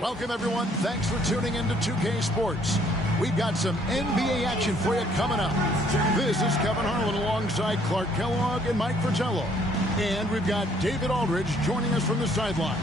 Welcome, everyone. Thanks for tuning in to 2K Sports. We've got some NBA action for you coming up. This is Kevin Harlan alongside Clark Kellogg and Mike Fratello. And we've got David Aldridge joining us from the sideline.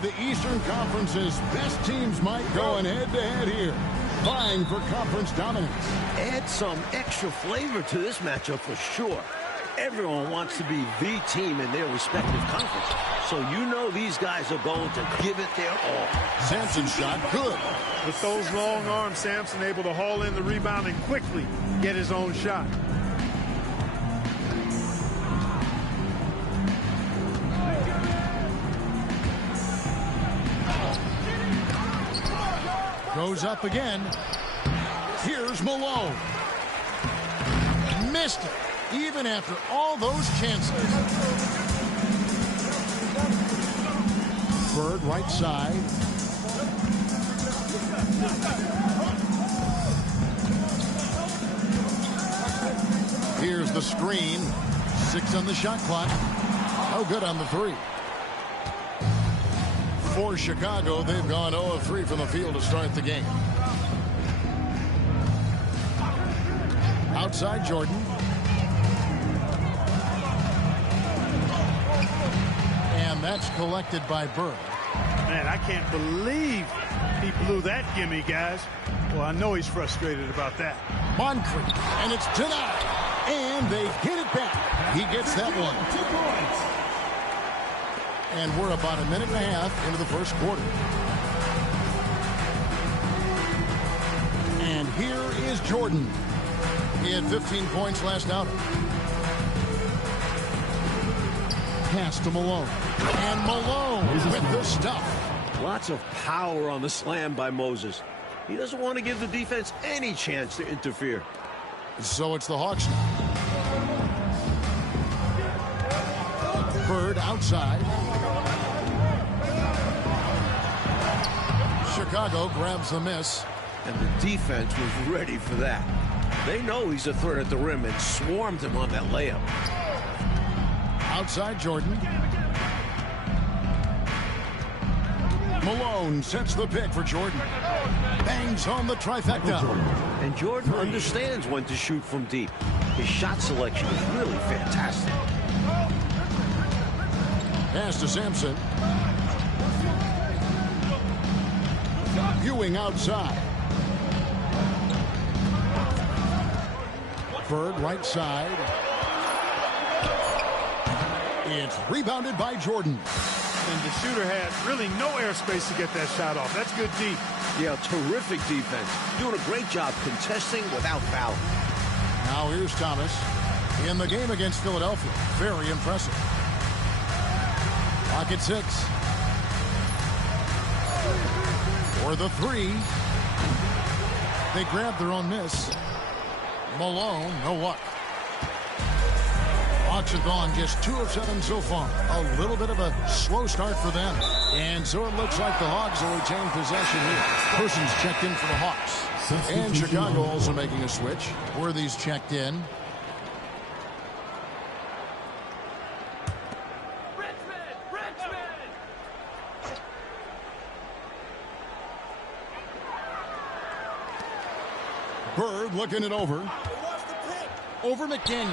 The Eastern Conference's best teams might go head-to-head here, vying for conference dominance. Add some extra flavor to this matchup for sure. Everyone wants to be the team in their respective conference, so you know these guys are going to give it their all. Sampson's shot good. With those long arms, Sampson able to haul in the rebound and quickly get his own shot. Goes up again. Here's Malone. Missed it, even after all those chances. Bird right side. Here's the screen. 6 on the shot clock. Oh, good on the 3. For Chicago, they've gone 0 of 3 from the field to start the game. Outside Jordan. And that's collected by Bird. Man, I can't believe he blew that gimme, guys. Well, I know he's frustrated about that. Moncrief, and it's denied. And they hit it back. He gets that one. 2 points. And we're about a minute and a half into the first quarter. And here is Jordan. He had 15 points last outing. Pass to Malone. And Malone with the stuff. Lots of power on the slam by Moses. He doesn't want to give the defense any chance to interfere. So it's the Hawks now. Bird outside. Chicago grabs the miss. And the defense was ready for that. They know he's a threat at the rim and swarmed him on that layup. Outside Jordan. Malone sets the pick for Jordan. Bangs home the trifecta. And Jordan understands when to shoot from deep. His shot selection is really fantastic. Pass to Sampson. Ewing outside. Bird right side. It's rebounded by Jordan. And the shooter had really no airspace to get that shot off. That's good deep. Yeah, terrific defense. Doing a great job contesting without fouling. Now here's Thomas. In the game against Philadelphia. Very impressive. Pocket 6. For the 3. They grabbed their own miss. Malone, no luck. Hawks have gone just 2 of 7 so far. A little bit of a slow start for them. And so it looks like the Hawks will retain possession here. Persons checked in for the Hawks. And Chicago also making a switch. Worthy's checked in. Bird looking it over. Over McDaniel.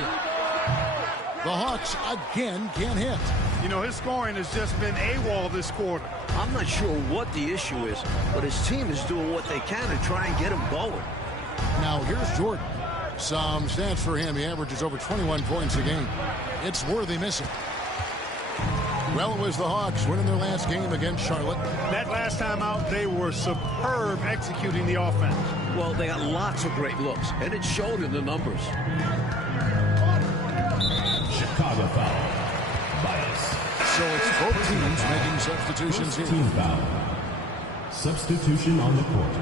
The Hawks again can't hit. You know, his scoring has just been AWOL this quarter. I'm not sure what the issue is, but his team is doing what they can to try and get him going. Now here's Jordan. Some stats for him. He averages over 21 points a game. It's Worthy missing. Well, it was the Hawks winning their last game against Charlotte. That last time out, they were superb executing the offense. Well, they got lots of great looks, and it showed in the numbers. Chicago foul. Bias. So it's both teams making substitutions here. Team foul. Substitution on the court.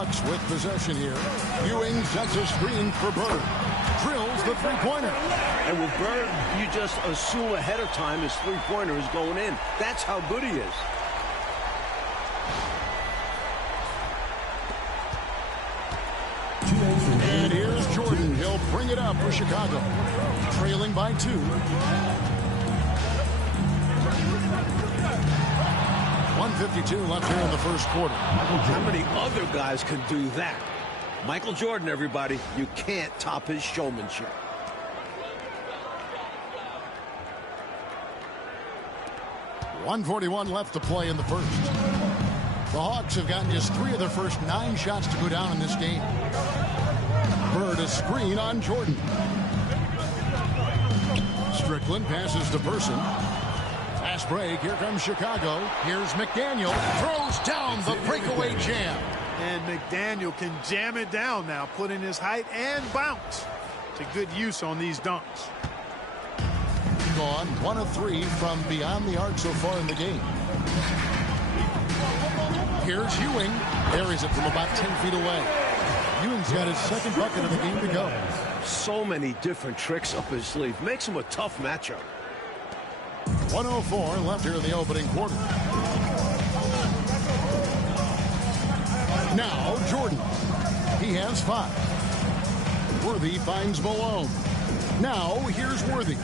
Hawks with possession here. Ewing sets a screen for Bird. Drills the three-pointer. And with Bird, you just assume ahead of time his three-pointer is going in. That's how good he is. And here's Jordan. He'll bring it up for Chicago. Trailing by 2. 1:52 left here in the first quarter. How many other guys can do that? Michael Jordan, everybody. You can't top his showmanship. .141 left to play in the first. The Hawks have gotten just 3 of their first 9 shots to go down in this game. Bird a screen on Jordan. Strickland passes to Person. Fast break. Here comes Chicago. Here's McDaniel. Throws down the breakaway jam. And McDaniel can jam it down now, put in his height and bounce. To good use on these dunks. Gone 1 of 3 from beyond the arc so far in the game. Here's Ewing. Buries it from about 10 feet away. Ewing's got his second bucket of the game to go. So many different tricks up his sleeve. Makes him a tough matchup. 1:04 left here in the opening quarter. Now Jordan. He has 5. Worthy finds Malone. Now here's Worthy.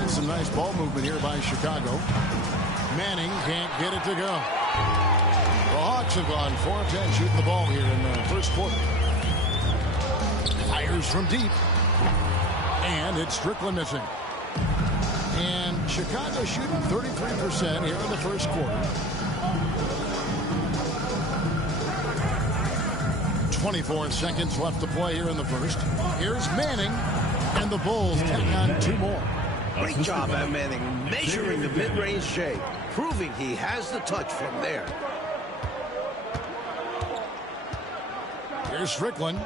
And some nice ball movement here by Chicago. Manning can't get it to go. The Hawks have gone 4 of 10 shooting the ball here in the first quarter. Fires from deep. And it's Strickland missing. And Chicago shooting 33% here in the first quarter. 24 seconds left to play here in the first. Here's Manning. And the Bulls take on 2 more. Great job at Manning, measuring the mid-range shade, proving he has the touch from there. Here's Strickland.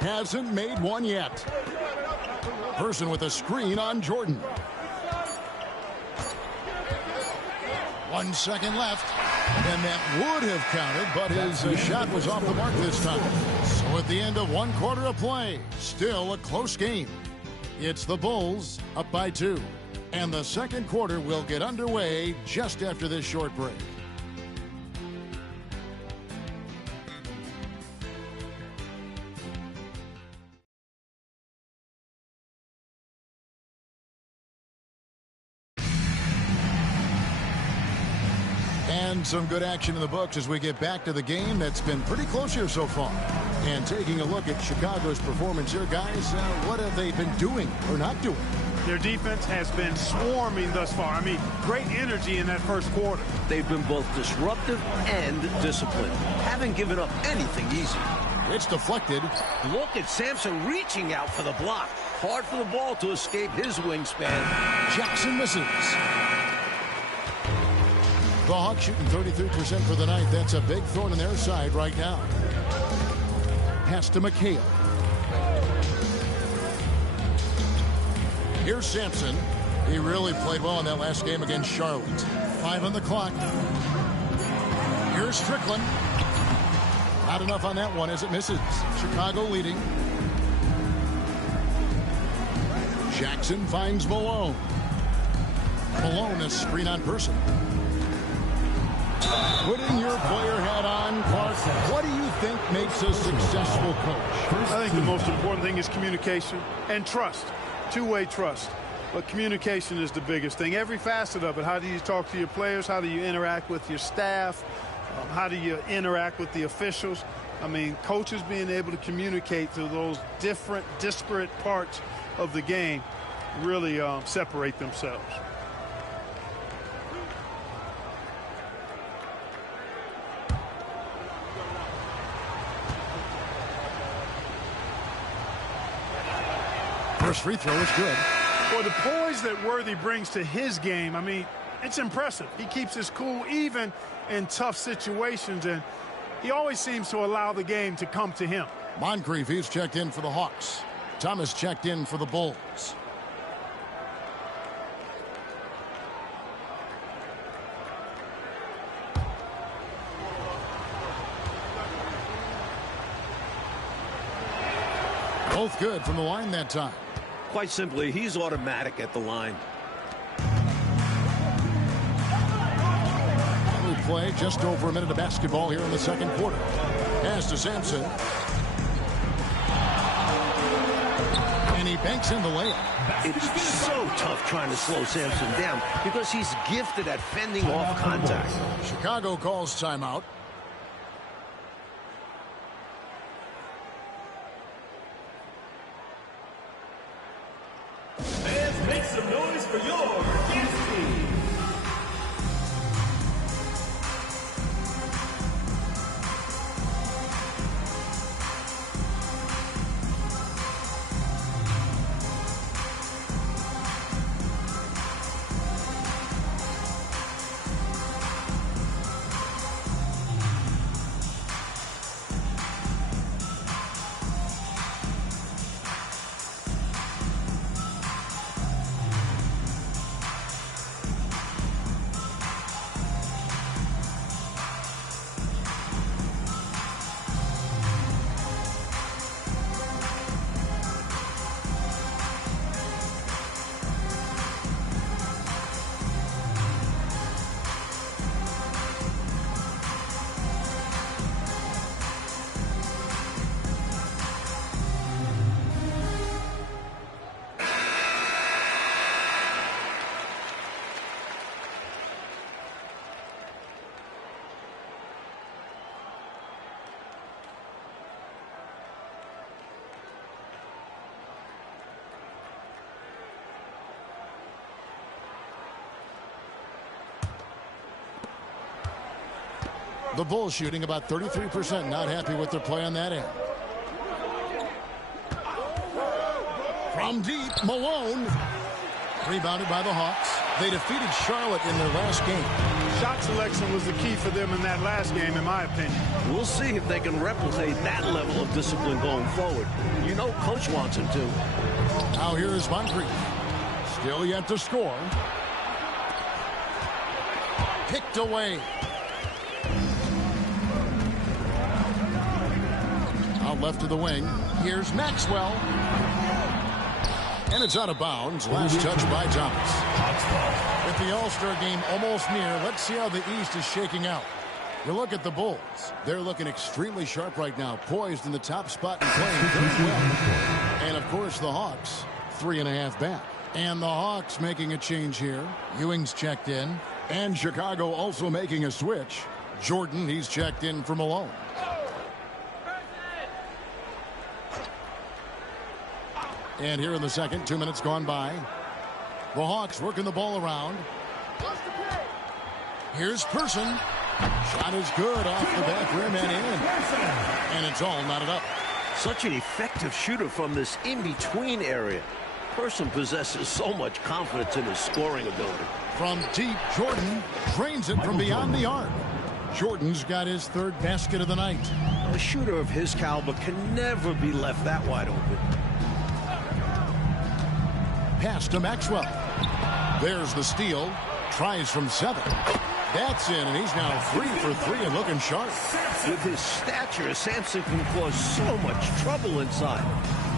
Hasn't made one yet. Person with a screen on Jordan. 1 second left. And that would have counted, but his shot was off the mark this time. So at the end of 1 quarter of play, still a close game. It's the Bulls up by 2. And the second quarter will get underway just after this short break. And some good action in the books as we get back to the game that's been pretty close here so far. And taking a look at Chicago's performance here, guys, what have they been doing or not doing? Their defense has been swarming thus far. I mean, great energy in that first quarter. They've been both disruptive and disciplined. Haven't given up anything easy. It's deflected. Look at Sampson reaching out for the block. Hard for the ball to escape his wingspan. Jackson misses. The Hawks shooting 33% for the night. That's a big thorn in their side right now. Pass to McHale. Here's Sampson. He really played well in that last game against Charlotte. 5 on the clock. Here's Strickland. Not enough on that one as it misses. Chicago leading. Jackson finds Malone. Malone a screen on Person. Putting your player hat on, Clark, what do you think makes a successful coach? I think the most important thing is communication and trust. Two-way trust. But communication is the biggest thing. Every facet of it. How do you talk to your players? How do you interact with your staff? How do you interact with the officials? I mean, coaches being able to communicate through those different, disparate parts of the game really separate themselves. First free throw is good. Well, the poise that Worthy brings to his game, I mean, it's impressive. He keeps his cool even in tough situations, and he always seems to allow the game to come to him. Moncrief, he's checked in for the Hawks. Thomas checked in for the Bulls. Both good from the line that time. Quite simply, he's automatic at the line. We play just over a minute of basketball here in the second quarter. Pass to Sampson. And he banks in the layup. It's so tough trying to slow Sampson down because he's gifted at fending off contact. Chicago calls timeout. Fans, make some noise for your dance team. The Bulls shooting about 33%. Not happy with their play on that end. From deep, Malone. Rebounded by the Hawks. They defeated Charlotte in their last game. Shot selection was the key for them in that last game, in my opinion. We'll see if they can replicate that level of discipline going forward. You know Coach wants him to. Now here is Moncrief. Still yet to score. Picked away. Out left to the wing. Here's Maxwell. And it's out of bounds. Last touch by Thomas. With the All-Star game almost near, let's see how the East is shaking out. You look at the Bulls. They're looking extremely sharp right now, poised in the top spot and playing very well. And, of course, the Hawks, 3.5 back. And the Hawks making a change here. Ewing's checked in. And Chicago also making a switch. Jordan, he's checked in for Malone. And here in the second, 2 minutes gone by. The Hawks working the ball around. Here's Person. Shot is good off the back rim and in. And it's all knotted up. Such an effective shooter from this in-between area. Person possesses so much confidence in his scoring ability. From deep, Jordan drains it from beyond the arc. Jordan's got his third basket of the night. A shooter of his caliber can never be left that wide open. Pass to Maxwell. There's the steal. Tries from 7. That's in, and he's now 3 for 3 and looking sharp. With his stature, Sampson can cause so much trouble inside.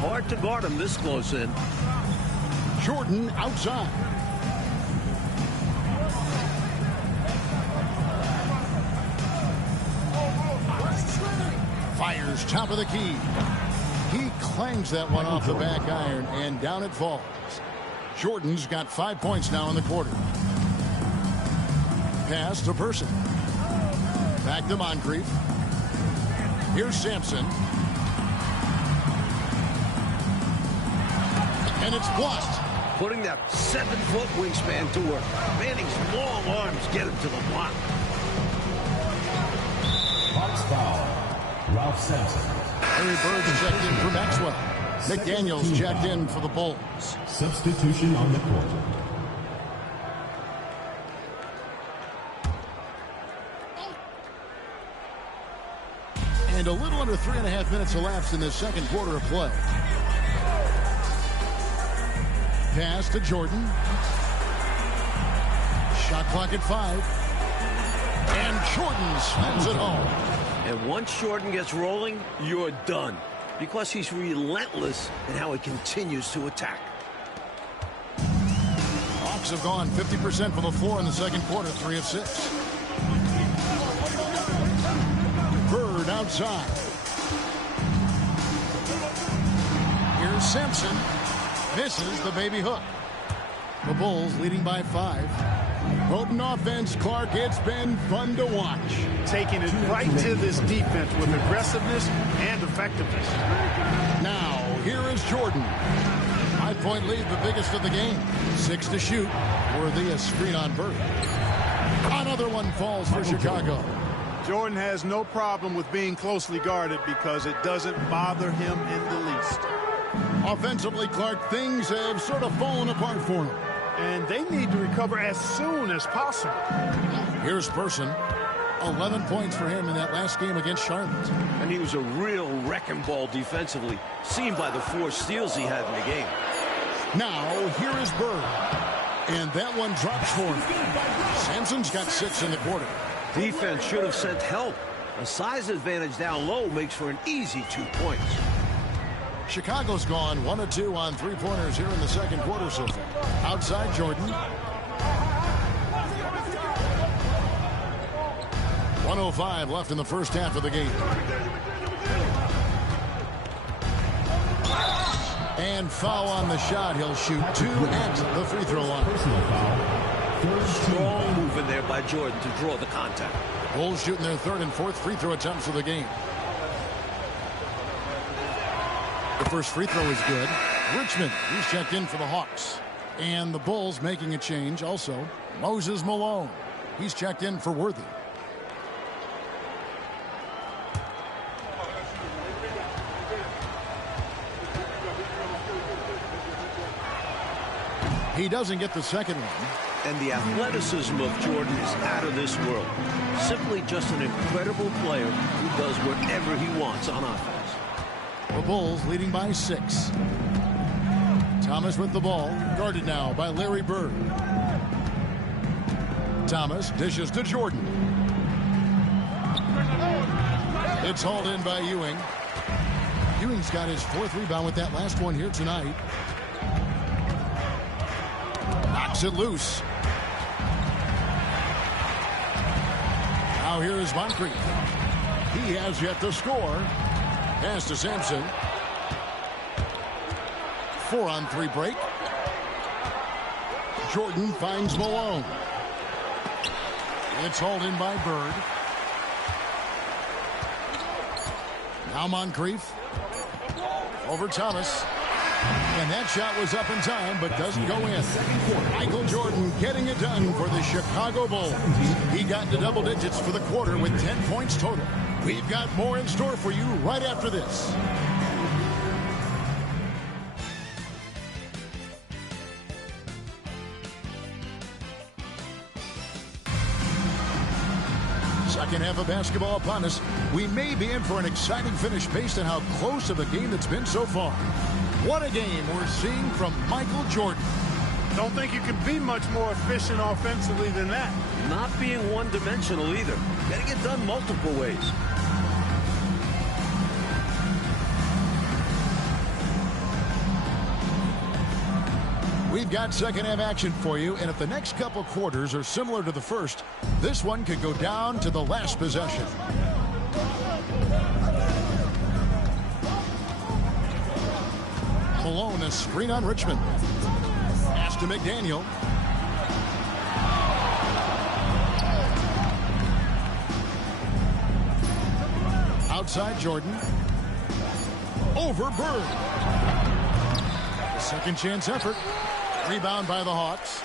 Hard to guard him this close in. Jordan outside. Fires top of the key. He clangs that one off the back iron, and down it falls. Jordan's got 5 points now in the quarter. Pass to Person. Back to Moncrief. Here's Sampson. And it's blocked. Putting that 7-foot wingspan to work. Manning's long arms get him to the block. Hawks foul. Ralph Sampson. Larry Bird's checked in for Maxwell. McDaniels checked in for the Bulls. Substitution on the court. And a little under 3.5 minutes elapsed in this second quarter of play. Pass to Jordan. Shot clock at 5. And Jordan slams it home. And once Jordan gets rolling, you're done. because he's relentless in how he continues to attack. Hawks have gone 50% from the floor in the second quarter, 3 of 6. Bird outside. Here's Simpson. Misses the baby hook. The Bulls leading by 5. Potent offense, Clark. It's been fun to watch. Taking it right to this defense with aggressiveness and effectiveness. Now, here is Jordan. 5-point lead, the biggest of the game. 6 to shoot. Worthy a screen on Bird. Another one falls for Chicago. Jordan has no problem with being closely guarded because it doesn't bother him in the least. Offensively, Clark, things have sort of fallen apart for him. And they need to recover as soon as possible. Here's Person. 11 points for him in that last game against Charlotte. And he was a real wrecking ball defensively, seen by the 4 steals he had in the game. Now, here is Bird. And that one drops for him. Sampson's got 6 in the quarter. Defense should have sent help. A size advantage down low makes for an easy 2 points. Chicago's gone 1 of 2 on 3-pointers here in the second quarter so far. Outside Jordan. 1:05 left in the first half of the game. And foul on the shot. He'll shoot 2 at the free throw line. Personal foul. Strong move in there by Jordan to draw the contact. Bulls shooting their 3rd and 4th free throw attempts of the game. The first free throw is good. Richmond, he's checked in for the Hawks. And the Bulls making a change also. Moses Malone, he's checked in for Worthy. He doesn't get the second one. And the athleticism of Jordan is out of this world. Simply just an incredible player who does whatever he wants on offense. The Bulls leading by 6. Thomas with the ball, guarded now by Larry Bird. Thomas dishes to Jordan. It's hauled in by Ewing. Ewing's got his 4th rebound with that last one here tonight. Knocks it loose. Now here is Moncrief. He has yet to score. Pass to Sampson. 4-on-3 break. Jordan finds Malone. It's hauled in by Bird. Now Moncrief. Over Thomas. And that shot was up in time, but doesn't go in. Michael Jordan getting it done for the Chicago Bulls. He got into double digits for the quarter with 10 points total. We've got more in store for you right after this. Second half of basketball upon us. We may be in for an exciting finish based on how close of a game it's been so far. What a game we're seeing from Michael Jordan. Don't think you can be much more efficient offensively than that. Not being one-dimensional either. Got to get done multiple ways. We've got second half action for you, and if the next couple quarters are similar to the first, this one could go down to the last possession. Malone, a screen on Richmond. Pass to McDaniel. Outside Jordan. Over Bird. A second chance effort. Rebound by the Hawks.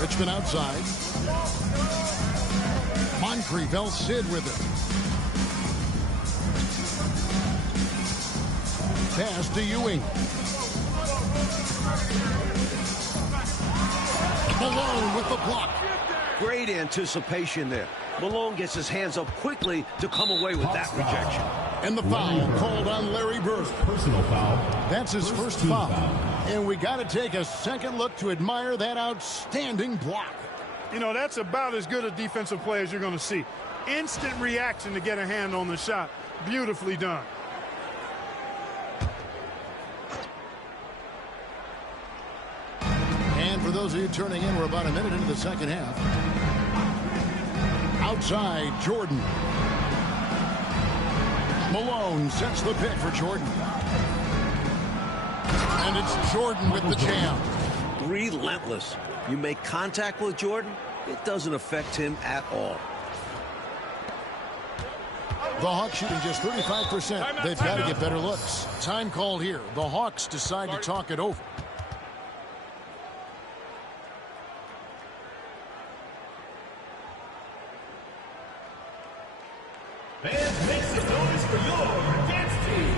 Richmond outside. Moncrief, El Cid with it. Pass to Ewing. Malone with the block. Great anticipation there. Malone gets his hands up quickly to come away with that rejection. And the foul called on Larry Bird. Personal foul. That's his first foul. And we got to take a second look to admire that outstanding block. You know, that's about as good a defensive play as you're going to see. Instant reaction to get a hand on the shot. Beautifully done. And for those of you turning in, we're about a minute into the second half. Outside, Jordan. Malone sets the pick for Jordan. And it's Jordan with the jam. Relentless. You make contact with Jordan, it doesn't affect him at all. The Hawks shooting just 35%. They've got to get better looks. Time called here. The Hawks decide to talk it over. Fans, make some noise for your dance team.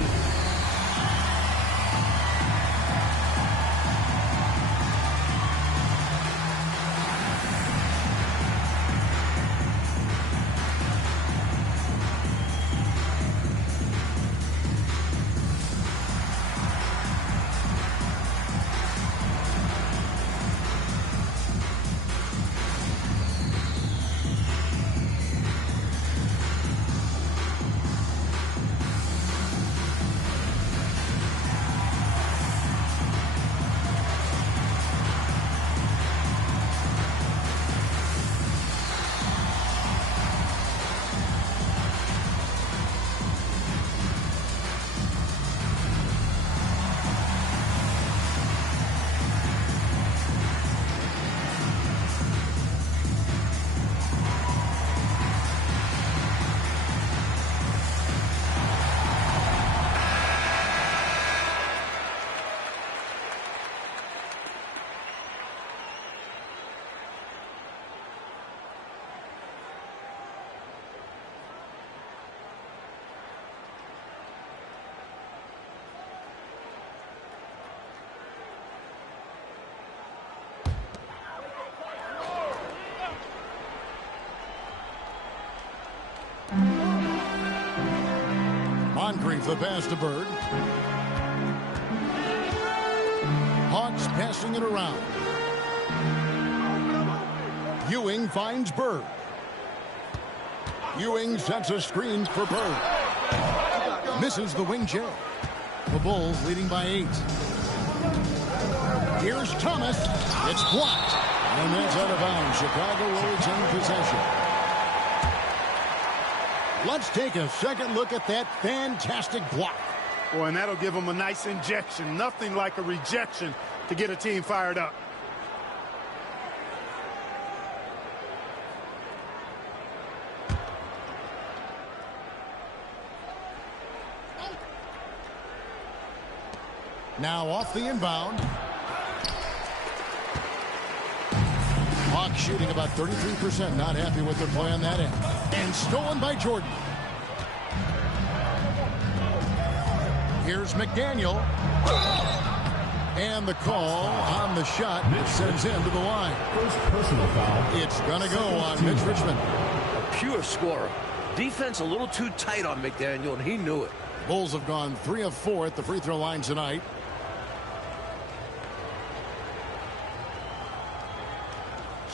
Moncrief the pass to Bird. Hawks passing it around. Ewing finds Bird. Ewing sets a screen for Bird. Misses the wing J. The Bulls leading by 8. Here's Thomas. It's blocked. And that's out of bounds. Chicago will retain possession. Let's take a second look at that fantastic block. Boy, and that'll give them a nice injection. Nothing like a rejection to get a team fired up. Now off the inbound. Hawks shooting about 33%. Not happy with their play on that end. And stolen by Jordan. Here's McDaniel. And the call on the shot that sends him to the line. First personal foul. It's going to go on Mitch Richmond. A pure scorer. Defense a little too tight on McDaniel, and he knew it. Bulls have gone 3 of 4 at the free throw line tonight.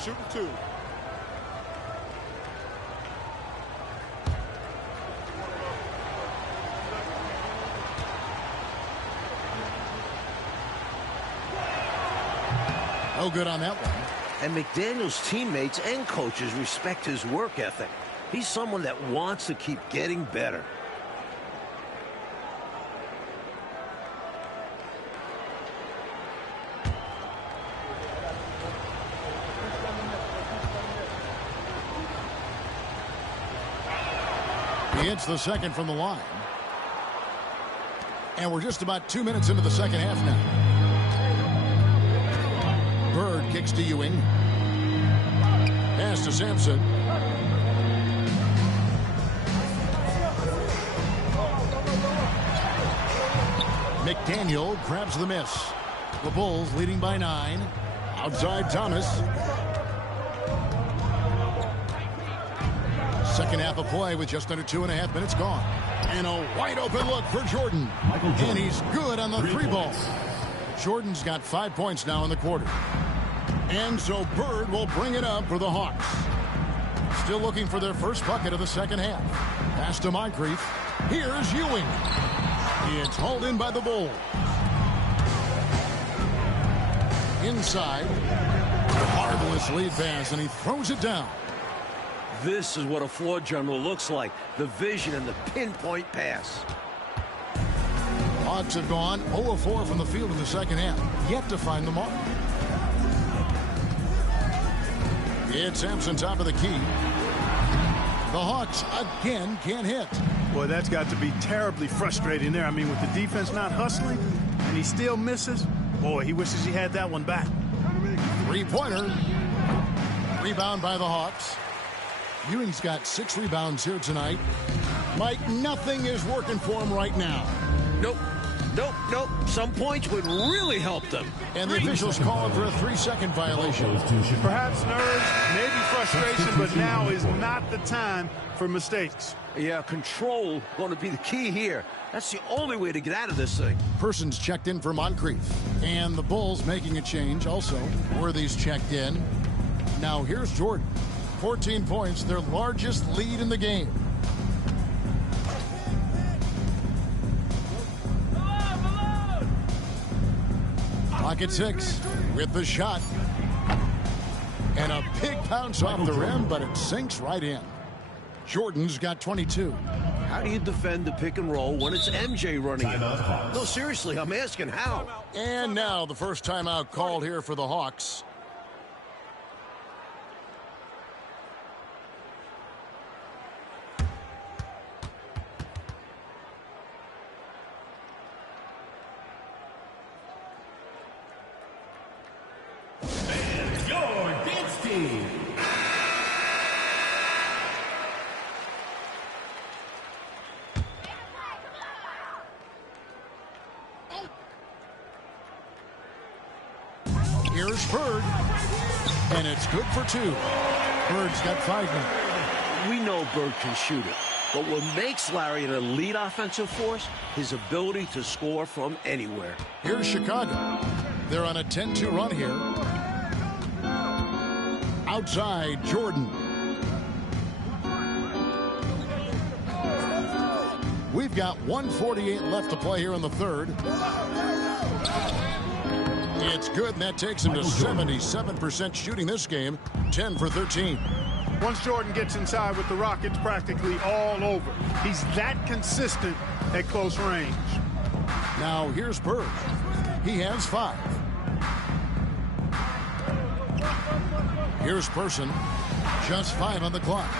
Shooting 2. No good on that one. And McDaniel's teammates and coaches respect his work ethic. He's someone that wants to keep getting better. He hits the second from the line. And we're just about 2 minutes into the second half now. Bird kicks to Ewing. Pass to Sampson. McDaniel grabs the miss. The Bulls leading by 9. Outside Thomas. Second half of play with just under 2.5 minutes gone. And a wide open look for Jordan. And he's good on the 3 ball. Jordan's got 5 points now in the quarter. And so Bird will bring it up for the Hawks. Still looking for their first bucket of the second half. Pass to Moncrief. Here's Ewing. It's hauled in by the Bulls. Inside. Marvelous lead pass, and he throws it down. This is what a floor general looks like. The vision and the pinpoint pass. Hawks have gone 0 of 4 from the field in the second half. Yet to find the mark. It's Sampson top of the key. The Hawks again can't hit. Boy, that's got to be terribly frustrating there. I mean, with the defense not hustling and he still misses, boy, he wishes he had that one back. Three-pointer. Rebound by the Hawks. Ewing's got 6 rebounds here tonight. Mike, nothing is working for him right now. Nope. Nope, nope. Some points would really help them. And the officials calling for a 3-second violation. Perhaps nerves, maybe frustration, but now is not the time for mistakes. Yeah, control going to be the key here. That's the only way to get out of this thing. Persons checked in for Moncrief. And the Bulls making a change also. Worthy's checked in. Now here's Jordan. 14 points, their largest lead in the game. Pocket 6 with the shot. And a big bounce off the rim, but it sinks right in. Jordan's got 22. How do you defend the pick and roll when it's MJ running it? No, seriously, I'm asking how. And now the first timeout called here for the Hawks. Your dance team. Here's Bird. And it's good for 2. Bird's got 5 now. We know Bird can shoot it. But what makes Larry an elite offensive force, his ability to score from anywhere. Here's Chicago. They're on a 10-2 run here. Outside, Jordan. We've got 1:48 left to play here in the third. It's good, and that takes him to 77% shooting this game, 10 for 13. Once Jordan gets inside with the rock, it's practically all over. He's that consistent at close range. Now here's Bird. He has 5. Here's Person. Just 5 on the clock.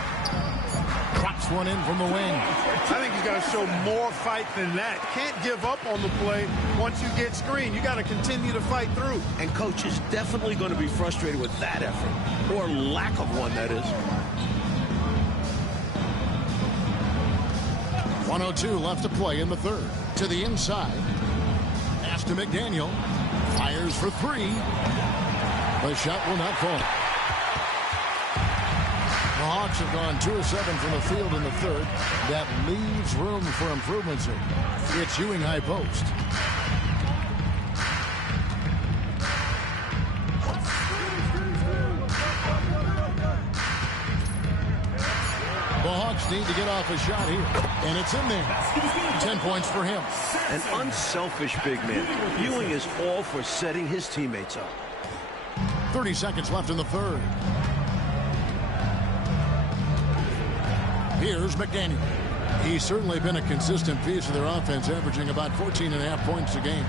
Drops one in from the wing. I think he's got to show more fight than that. Can't give up on the play once you get screened. You got to continue to fight through. And coach is definitely going to be frustrated with that effort, or lack of one, that is. 1:02 left to play in the third. To the inside. Pass to McDaniel. Fires for 3. The shot will not fall. The Hawks have gone 2 of 7 from the field in the third. That leaves room for improvements here. It's Ewing high post. The Hawks need to get off a shot here. And it's in there. 10 points for him. An unselfish big man. Ewing is all for setting his teammates up. 30 seconds left in the third. Here's McDaniel. He's certainly been a consistent piece of their offense, averaging about 14.5 points a game.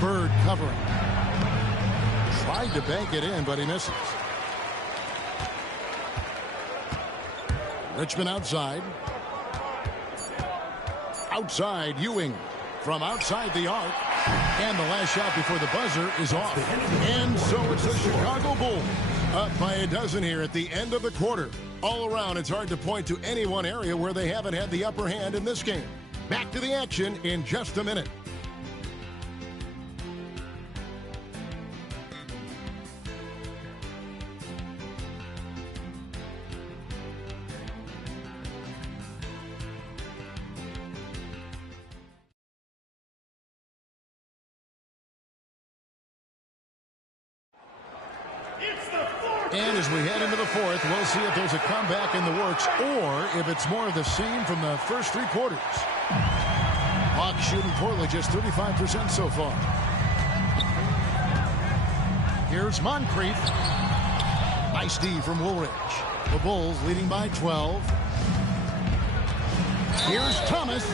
Bird covering. Tried to bank it in, but he misses. Richmond outside. Outside, Ewing. From outside the arc. And the last shot before the buzzer is off. And so it's the Chicago Bulls. Up by a dozen here at the end of the quarter. All around, it's hard to point to any one area where they haven't had the upper hand in this game. Back to the action in just a minute. It's the And as we head into the fourth, we'll see if there's a comeback in the works or if it's more of the same from the first three quarters. Hawks shooting poorly, just 35% so far. Here's Moncrief. Nice D from Woolridge. The Bulls leading by 12. Here's Thomas.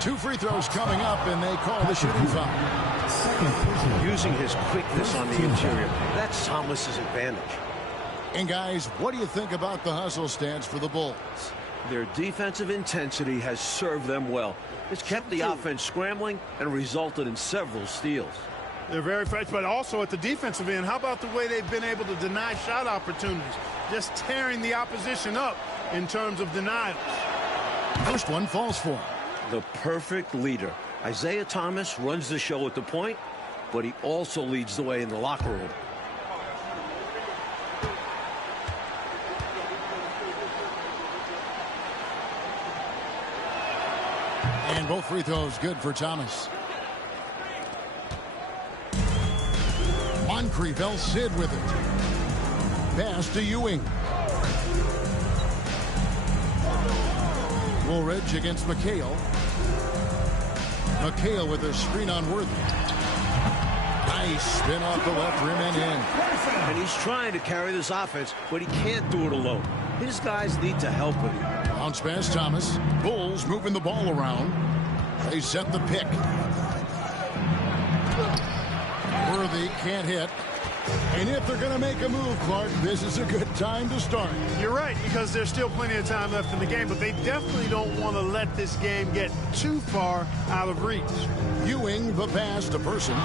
2 free throws coming up, and they call the shooting foul. Using his quickness on the interior. That's Thomas's advantage. And guys, what do you think about the hustle stance for the Bulls? Their defensive intensity has served them well. It's kept the offense scrambling and resulted in several steals. They're very fresh, but also at the defensive end, how about the way they've been able to deny shot opportunities? Just tearing the opposition up in terms of denials. First one falls for him. The perfect leader. Isaiah Thomas runs the show at the point, but he also leads the way in the locker room. And both free throws good for Thomas. Moncrief, El Cid with it. Pass to Ewing. Woolridge against McHale. McHale with a screen on Worthy. Nice spin off the left rim and in. And he's trying to carry this offense, but he can't do it alone. His guys need to help him. Bounce pass Thomas. Bulls moving the ball around. They set the pick. Worthy can't hit. And if they're going to make a move, Clark, this is a good time to start. You're right, because there's still plenty of time left in the game, but they definitely don't want to let this game get too far out of reach. Ewing, the pass to Person.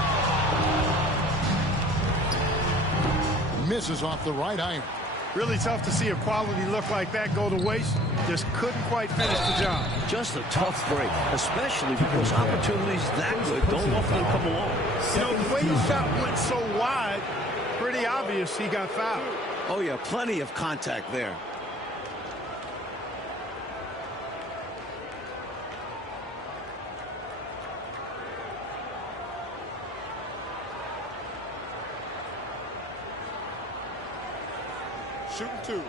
Misses off the right iron. Really tough to see a quality look like that go to waste. Just couldn't quite finish the job. Just a tough break, especially because opportunities that good don't often come along. You know, the way the shot went so wide, pretty obvious he got fouled. Oh, yeah, plenty of contact there. Shooting 2.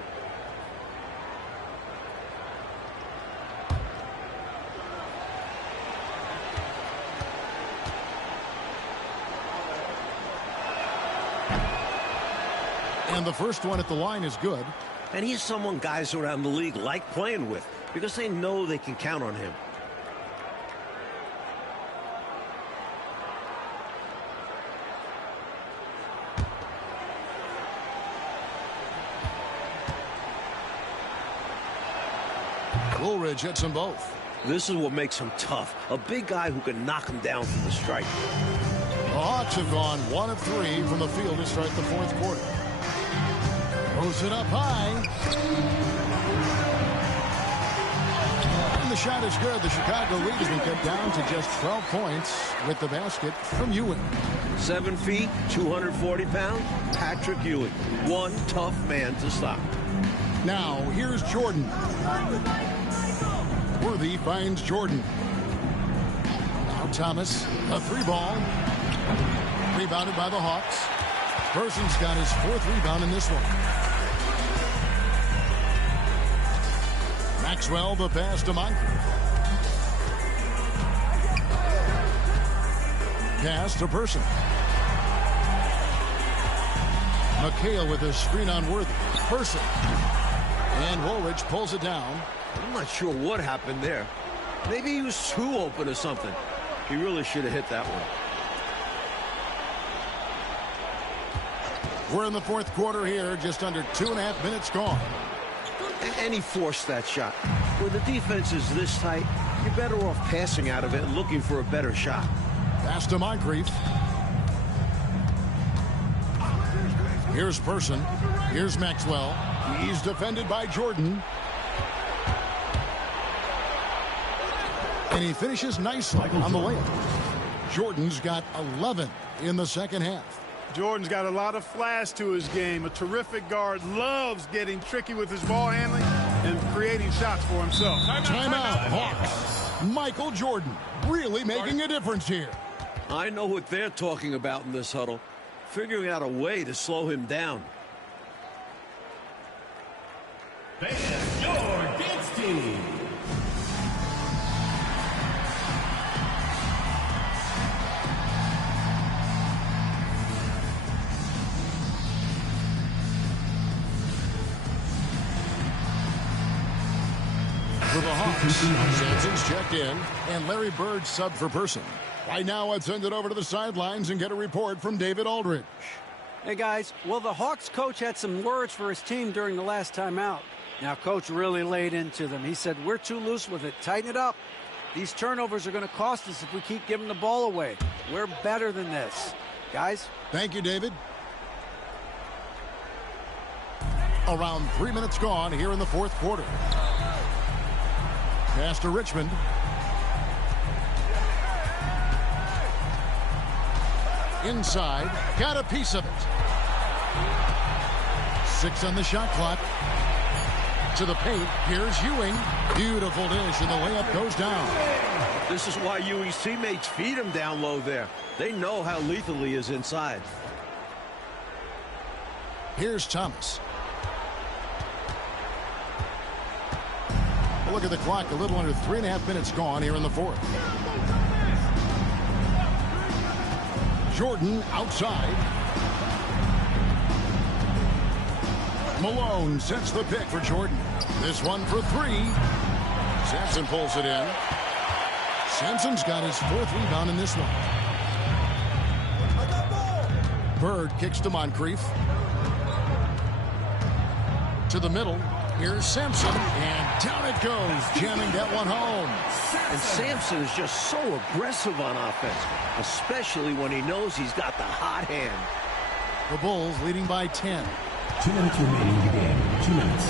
And the first one at the line is good. And he's someone guys around the league like playing with because they know they can count on him. Woolridge hits them both. This is what makes him tough. A big guy who can knock him down from the strike. The Hawks have gone 1 of 3 from the field to start the fourth quarter. Throws it up high. And the shot is good. The Chicago lead has been cut down to just 12 points with the basket from Ewing. 7 feet, 240 pounds, Patrick Ewing. One tough man to stop. Now, here's Jordan. Worthy finds Jordan. Now Thomas, a 3-ball. Rebounded by the Hawks. Person's got his 4th rebound in this one. Maxwell, the pass to Moncrief. Pass to Person. McHale with a screen on Worthy. Person. And Woolridge pulls it down. I'm not sure what happened there. Maybe he was too open or something. He really should have hit that one. We're in the fourth quarter here, just under 2.5 minutes gone. And he forced that shot. When the defense is this tight, you're better off passing out of it and looking for a better shot. Pass to Moncrief. Here's Person. Here's Maxwell. He's defended by Jordan. And he finishes nicely on the layup. Jordan's got 11 in the second half. Jordan's got a lot of flash to his game. A terrific guard, loves getting tricky with his ball handling and creating shots for himself. Timeout, Hawks. Michael Jordan really making a difference here. I know what they're talking about in this huddle. Figuring out a way to slow him down. Face your dance team. For the Hawks, Sampson's checked in, and Larry Bird subbed for Person. Right now, let's send it over to the sidelines and get a report from David Aldridge. Hey, guys. Well, the Hawks coach had some words for his team during the last time out. Now, coach really laid into them. He said, we're too loose with it. Tighten it up. These turnovers are going to cost us if we keep giving the ball away. We're better than this. Guys? Thank you, David. Around 3 minutes gone here in the fourth quarter. Pass to Richmond. Inside. Got a piece of it. 6 on the shot clock. To the paint. Here's Ewing. Beautiful dish, and the layup goes down. This is why Ewing's teammates feed him down low there. They know how lethal he is inside. Here's Thomas. Look at the clock, a little under 3.5 minutes gone here in the fourth. Jordan outside. Malone sets the pick for Jordan. This one for 3. Sampson pulls it in. Sampson's got his 4th rebound in this one. Bird kicks to Moncrief. To the middle. Here's Sampson, and down it goes, jamming that one home. And Sampson is just so aggressive on offense, especially when he knows he's got the hot hand. The Bulls leading by 10. 2 minutes remaining in the game. 2 minutes.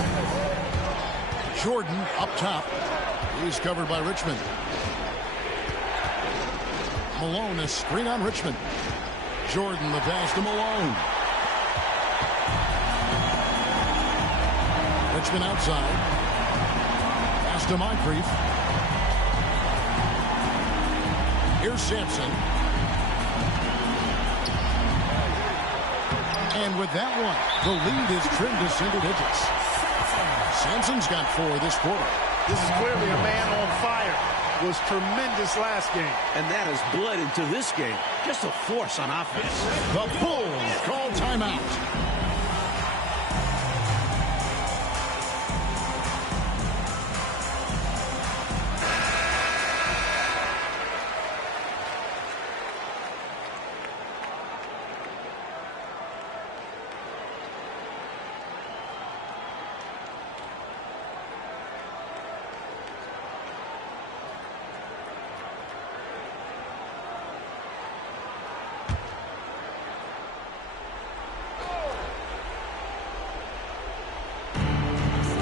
Jordan up top. He's covered by Richmond. Malone, a screen on Richmond. Jordan, the pass to Malone. Richmond outside. Pass to Moncrief. Here's Sampson. And with that one, the lead is trimmed to single digits. Sampson's got 4 this quarter. This is clearly a man on fire. Was tremendous last game. And that has bled into this game. Just a force on offense. The Bulls call timeout.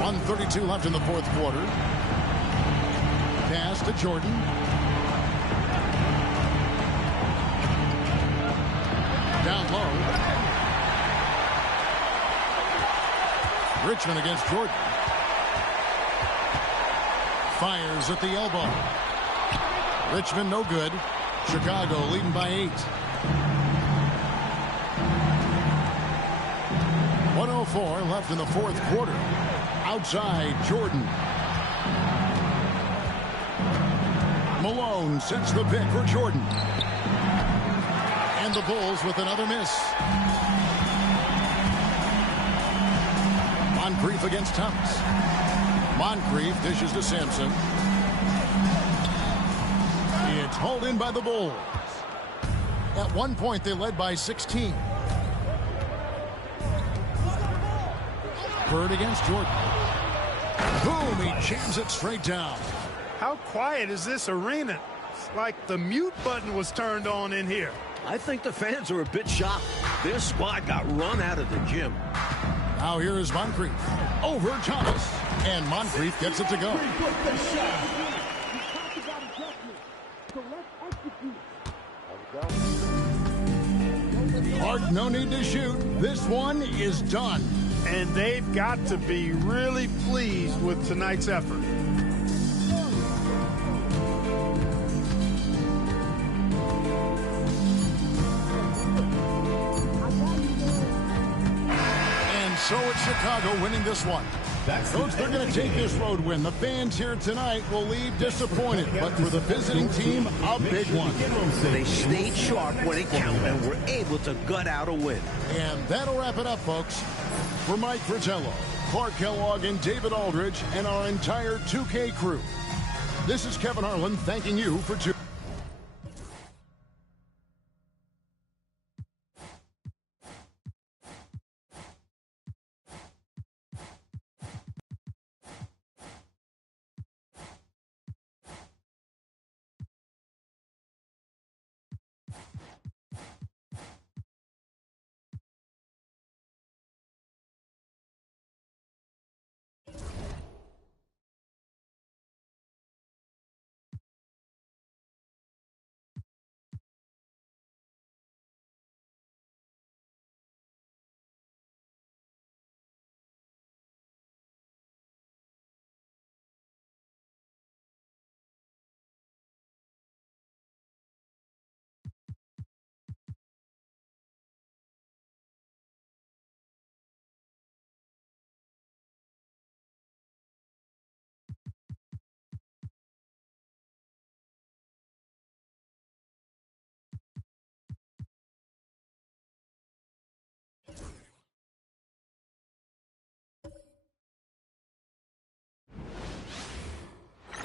.32 left in the fourth quarter. Pass to Jordan. Down low. Richmond against Jordan. Fires at the elbow. Richmond no good. Chicago leading by 8. 1:04 left in the fourth quarter. Outside, Jordan. Malone sets the pick for Jordan. And the Bulls with another miss. Moncrief against Thomas. Moncrief dishes to Sampson. It's hauled in by the Bulls. At one point, they led by 16. Bird against Jordan. Boom, he jams it straight down. How quiet is this arena? It's like the mute button was turned on in here. I think the fans are a bit shocked. Their squad got run out of the gym. Now here is Moncrief. Over Thomas. And Moncrief gets it to go. Hart, no need to shoot. This one is done. And they've got to be really pleased with tonight's effort. And so it's Chicago winning this one. Coach, they're going to take this road win. The fans here tonight will leave disappointed, but for the visiting team, a big one. They stayed sharp when it counted and were able to gut out a win. And that'll wrap it up, folks. For Mike Fratello, Clark Kellogg, and David Aldridge, and our entire 2K crew, this is Kevin Harlan thanking you for tuning.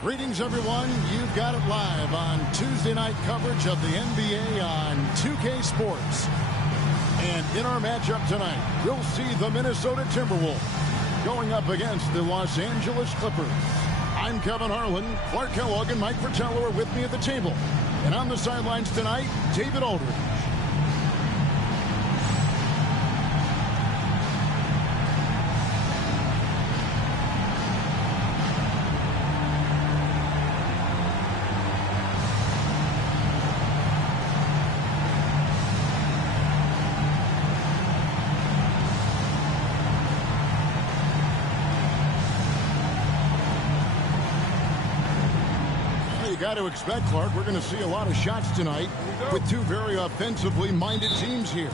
Greetings, everyone. You've got it live on Tuesday night coverage of the NBA on 2K Sports. And in our matchup tonight, we'll see the Minnesota Timberwolves going up against the Los Angeles Clippers. I'm Kevin Harlan. Clark Kellogg and Mike Fratello are with me at the table. And on the sidelines tonight, David Aldridge. Got to expect, Clark, we're going to see a lot of shots tonight with two very offensively minded teams here.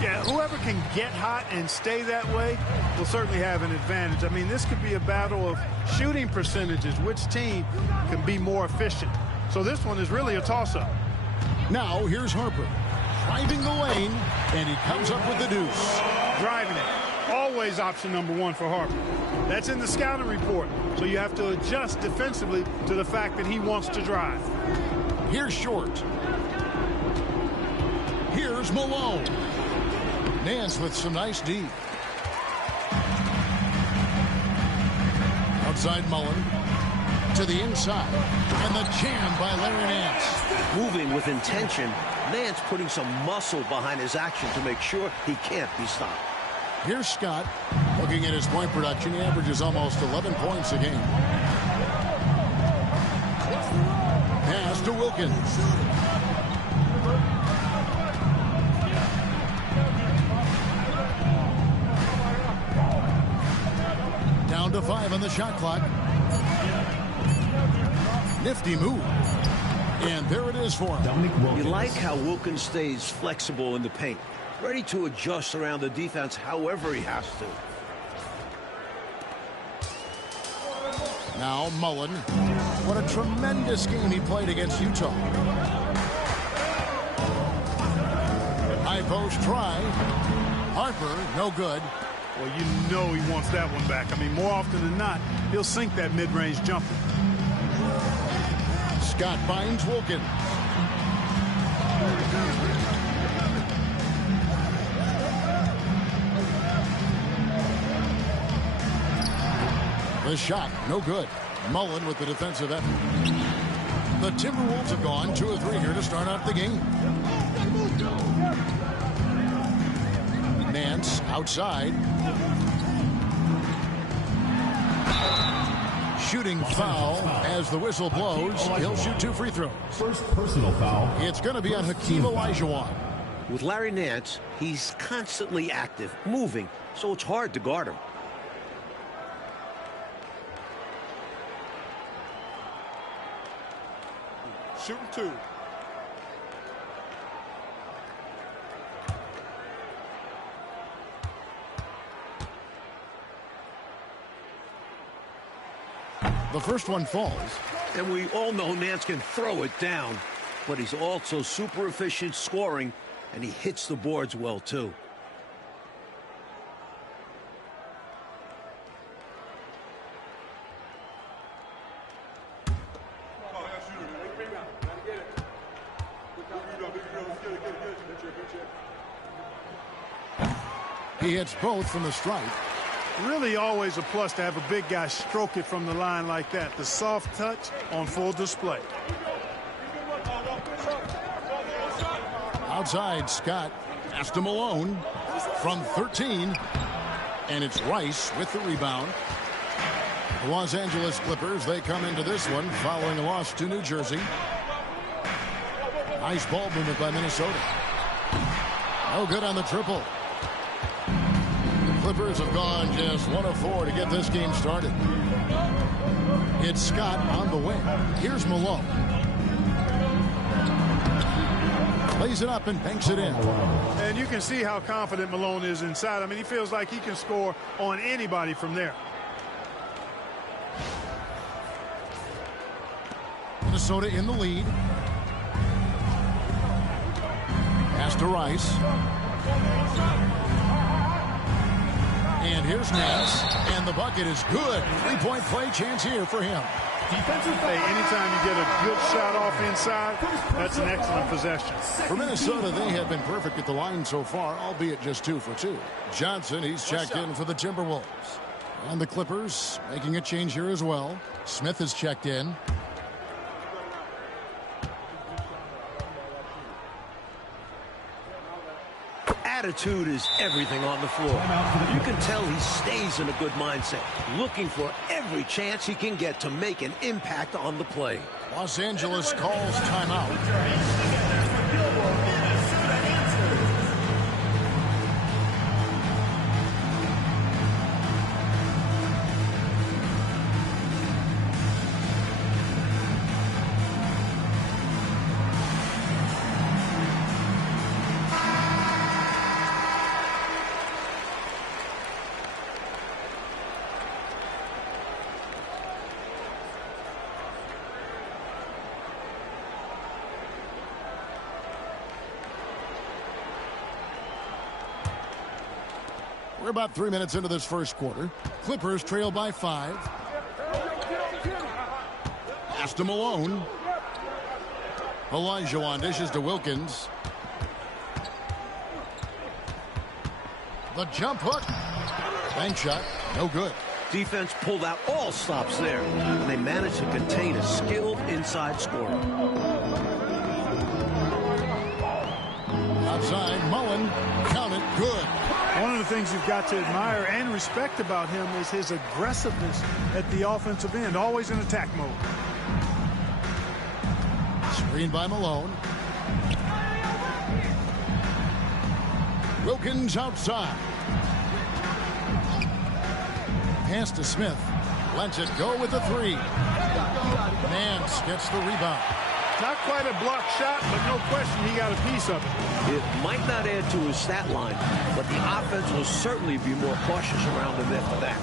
Yeah, whoever can get hot and stay that way will certainly have an advantage. I mean, this could be a battle of shooting percentages. Which team can be more efficient? So this one is really a toss-up. Now, here's Harper driving the lane, and he comes up with the deuce. Driving it. Always option number one for Harper. That's in the scouting report. So you have to adjust defensively to the fact that he wants to drive. Here's Short. Here's Malone. Nance with some nice D. Outside Mullen. To the inside. And the jam by Larry Nance. Moving with intention, Nance putting some muscle behind his action to make sure he can't be stopped. Here's Scott. Looking at his point production, he averages almost 11 points a game. Pass to Wilkins. Down to 5 on the shot clock. Nifty move. And there it is for him. You like how Wilkins stays flexible in the paint. Ready to adjust around the defense however he has to. Now Mullen. What a tremendous game he played against Utah. High post try. Harper, no good. Well, you know he wants that one back. I mean, more often than not, he'll sink that mid-range jumper. Scott finds Wilkins. The shot, no good. Mullen with the defensive effort. The Timberwolves have gone 2 of 3 here to start out the game. Nance outside. Shooting foul as the whistle blows. He'll shoot 2 free throws. First personal foul. It's going to be on Hakeem Olajuwon. With Larry Nance, he's constantly active, moving, so it's hard to guard him. Shooting 2. The first one falls. And we all know Nance can throw it down, but he's also super efficient scoring, and he hits the boards well, too. He hits both from the stripe. Really always a plus to have a big guy stroke it from the line like that. The soft touch on full display. Outside, Scott. Pass to Malone from 13. And it's Rice with the rebound. The Los Angeles Clippers, they come into this one following a loss to New Jersey. Nice ball movement by Minnesota. No good on the triple. Clippers have gone just 1 of 4 to get this game started. It's Scott on the wing. Here's Malone. Plays it up and banks it in. And you can see how confident Malone is inside. I mean, he feels like he can score on anybody from there. Minnesota in the lead. Pass to Rice. And here's Nance, and the bucket is good. 3-point play chance here for him. Hey, anytime you get a good shot off inside, that's an excellent possession. For Minnesota, they have been perfect at the line so far, albeit just 2 for 2. Johnson, he's checked in for the Timberwolves. And the Clippers making a change here as well. Smith is checked in. Attitude is everything on the floor. You can tell he stays in a good mindset, looking for every chance he can get to make an impact on the play. Los Angeles calls timeout. We're about 3 minutes into this first quarter. Clippers trail by 5. Pass to Malone. Olajuwon dishes to Wilkins. The jump hook. Bank shot. No good. Defense pulled out all stops there, and they managed to contain a skilled inside scorer. Outside, Mullen. Count it. Good. One of the things you've got to admire and respect about him is his aggressiveness at the offensive end, always in attack mode. Screen by Malone. Wilkins outside. Pass to Smith. Lets it go with the 3. Nance gets the rebound. Not quite a block shot, but no question he got a piece of it. It might not add to his stat line, but the offense will certainly be more cautious around him after that.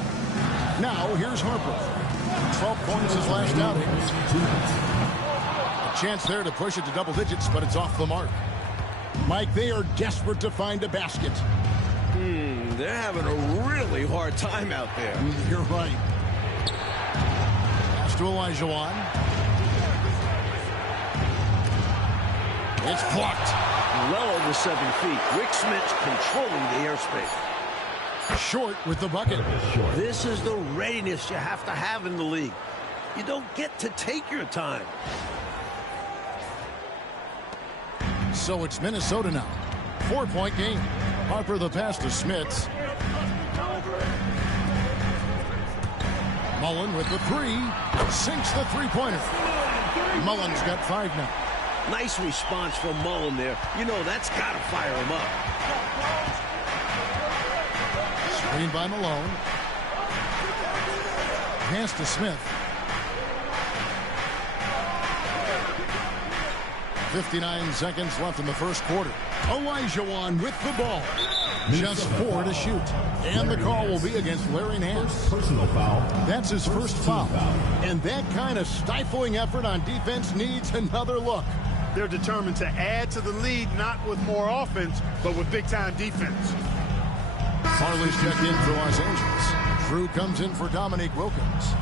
Now, here's Harper. 12 points his last outing. A chance there to push it to double digits, but it's off the mark. Mike, they are desperate to find a basket. They're having a really hard time out there. You're right. Pass to Olajuwon. It's blocked. Well over 7 feet. Rick Smith's controlling the airspace. Short with the bucket. This is the readiness you have to have in the league. You don't get to take your time. So it's Minnesota now. 4-point game. Harper the pass to Smith. Mullen with the 3. Sinks the 3-pointer. Mullen's got 5 now. Nice response from Mullen there. You know, that's got to fire him up. Screen by Malone. Pass to Smith. 59 seconds left in the first quarter. Olajuwon with the ball. Just 4 to shoot. And the call will be against Larry Nance. Personal foul. That's his first foul. And that kind of stifling effort on defense needs another look. They're determined to add to the lead, not with more offense, but with big-time defense. Farley's checked in for Los Angeles. Drew comes in for Dominique Wilkins.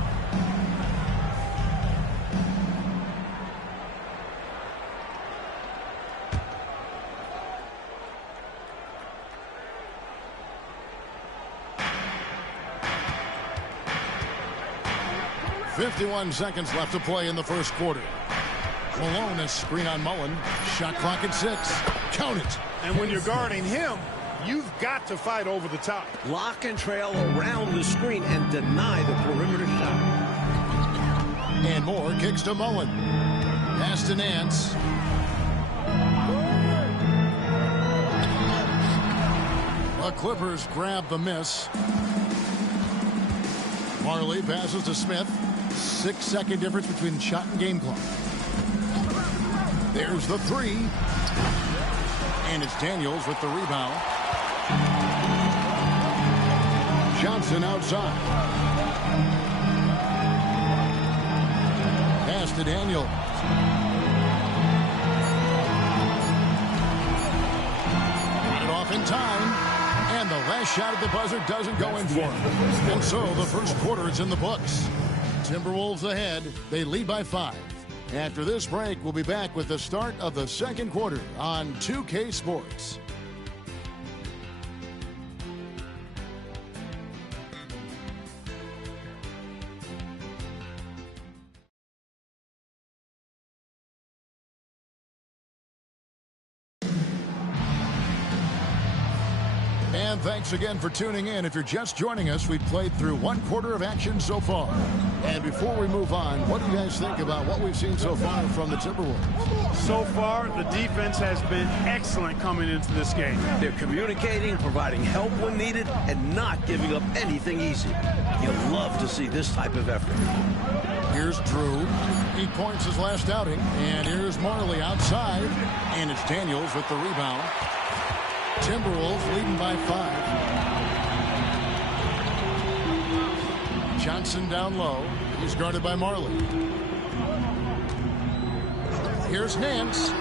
.51 seconds left to play in the first quarter. Malone, a screen on Mullen. Shot clock at 6. Count it. And when you're guarding him, you've got to fight over the top. Lock and trail around the screen and deny the perimeter shot. And Moore kicks to Mullen. Pass to Nance. The Clippers grab the miss. Farley passes to Smith. 6-second difference between shot and game clock. There's the 3. And it's Daniels with the rebound. Johnson outside. Pass to Daniels. Got it off in time. And the last shot at the buzzer doesn't go in for him. And so the first quarter is in the books. Timberwolves ahead. They lead by 5. After this break, we'll be back with the start of the second quarter on 2K Sports. And thanks again for tuning in. If you're just joining us, we've played through 1 quarter of action so far. And before we move on, what do you guys think about what we've seen so far from the Timberwolves? So far, the defense has been excellent coming into this game. They're communicating, providing help when needed, and not giving up anything easy. You love to see this type of effort. Here's Drew. 8 points his last outing. And here's Marley outside. And it's Daniels with the rebound. Timberwolves leading by 5. Johnson down low. He's guarded by Marley. Here's Nance.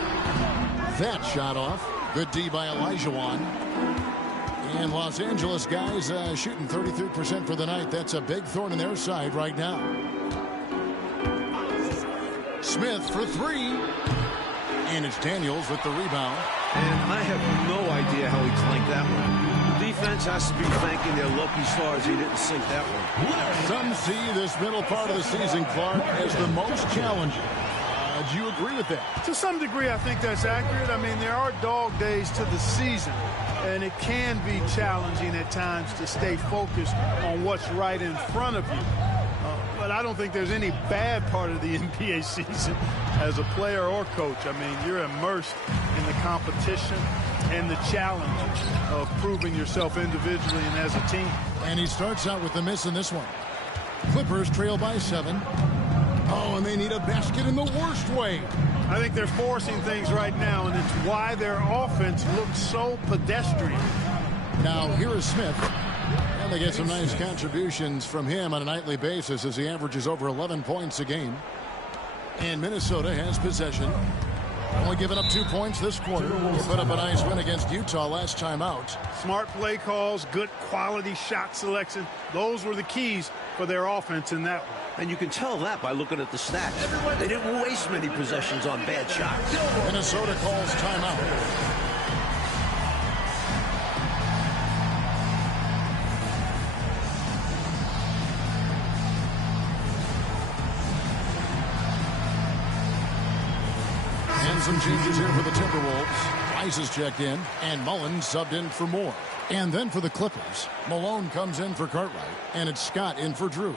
That shot off. Good D by Olajuwon. And Los Angeles guys shooting 33% for the night. That's a big thorn in their side right now. Smith for 3. And it's Daniels with the rebound. And I have no idea how he clanked that one. The defense has to be thanking their lucky stars he didn't sink that one. Some see this middle part of the season, Clark, as the most challenging. Do you agree with that? To some degree, I think that's accurate. I mean, there are dog days to the season, and it can be challenging at times to stay focused on what's right in front of you. But I don't think there's any bad part of the NBA season as a player or coach. I mean, you're immersed in the competition and the challenge of proving yourself individually and as a team. And he starts out with the miss in this one. Clippers trail by 7. Oh, and they need a basket in the worst way. I think they're forcing things right now, and it's why their offense looks so pedestrian. Now, here is Smith. And they get some nice contributions from him on a nightly basis as he averages over 11 points a game. And Minnesota has possession. Only given up 2 points this quarter. They put up a nice win against Utah last time out. Smart play calls, good quality shot selection. Those were the keys for their offense in that one. And you can tell that by looking at the stats. They didn't waste many possessions on bad shots. Minnesota calls timeout. And some changes here for the Timberwolves. Rice is checked in, and Mullen subbed in for Moore. And then for the Clippers, Malone comes in for Cartwright, and it's Scott in for Drew.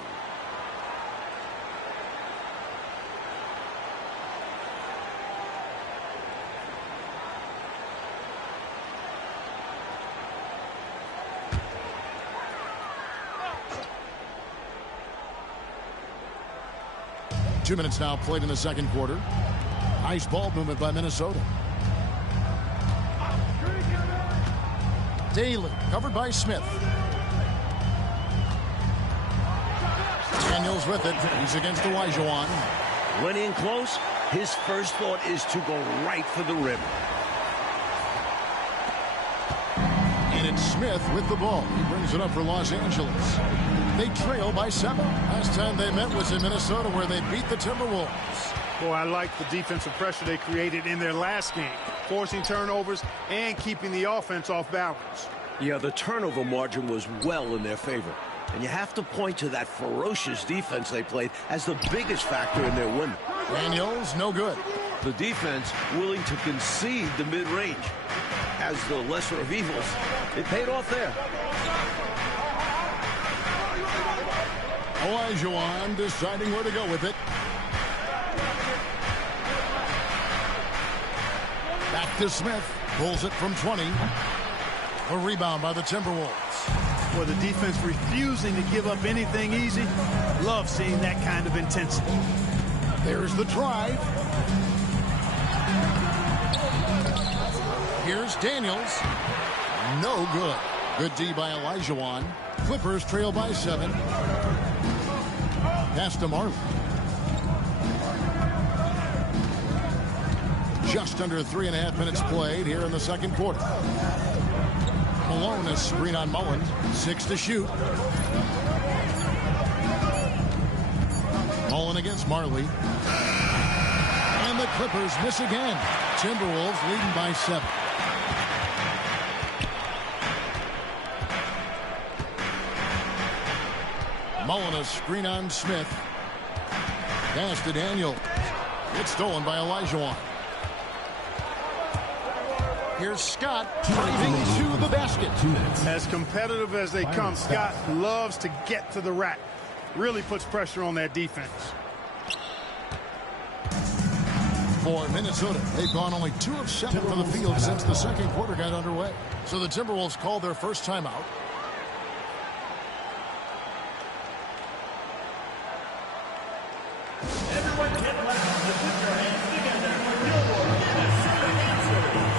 Two minutes now played in the second quarter. Nice ball movement by Minnesota. Daly covered by Smith. Daniels with it. He's against Olajuwon. When in close, his first thought is to go right for the rim. And it's Smith with the ball. He brings it up for Los Angeles. They trail by 7. Last time they met was in Minnesota, where they beat the Timberwolves. Boy, I like the defensive pressure they created in their last game, forcing turnovers and keeping the offense off balance. Yeah, the turnover margin was well in their favor. And you have to point to that ferocious defense they played as the biggest factor in their win. Daniels, no good. The defense willing to concede the mid-range. As the lesser of evils, it paid off there. Olajuwon deciding where to go with it. Back to Smith. Pulls it from 20. A rebound by the Timberwolves. For the defense refusing to give up anything easy. Love seeing that kind of intensity. There's the drive. Here's Daniels. No good. Good D by Olajuwon. Clippers trail by 7. Pass to Marley. Just under 3.5 minutes played here in the second quarter. Malone, a screen on Mullen. 6 to shoot. Mullen against Marley. And the Clippers miss again. Timberwolves leading by 7. Mullen, a screen on Smith. Pass to Daniel. It's stolen by Olajuwon. Here's Scott driving to the basket. As competitive as they come, Scott loves to get to the rack. Really puts pressure on that defense. For Minnesota, they've gone only 2 of 7 from the field since the second quarter got underway. So the Timberwolves called their first timeout. Everyone get loud and put your hands together for your Minnesota dancers.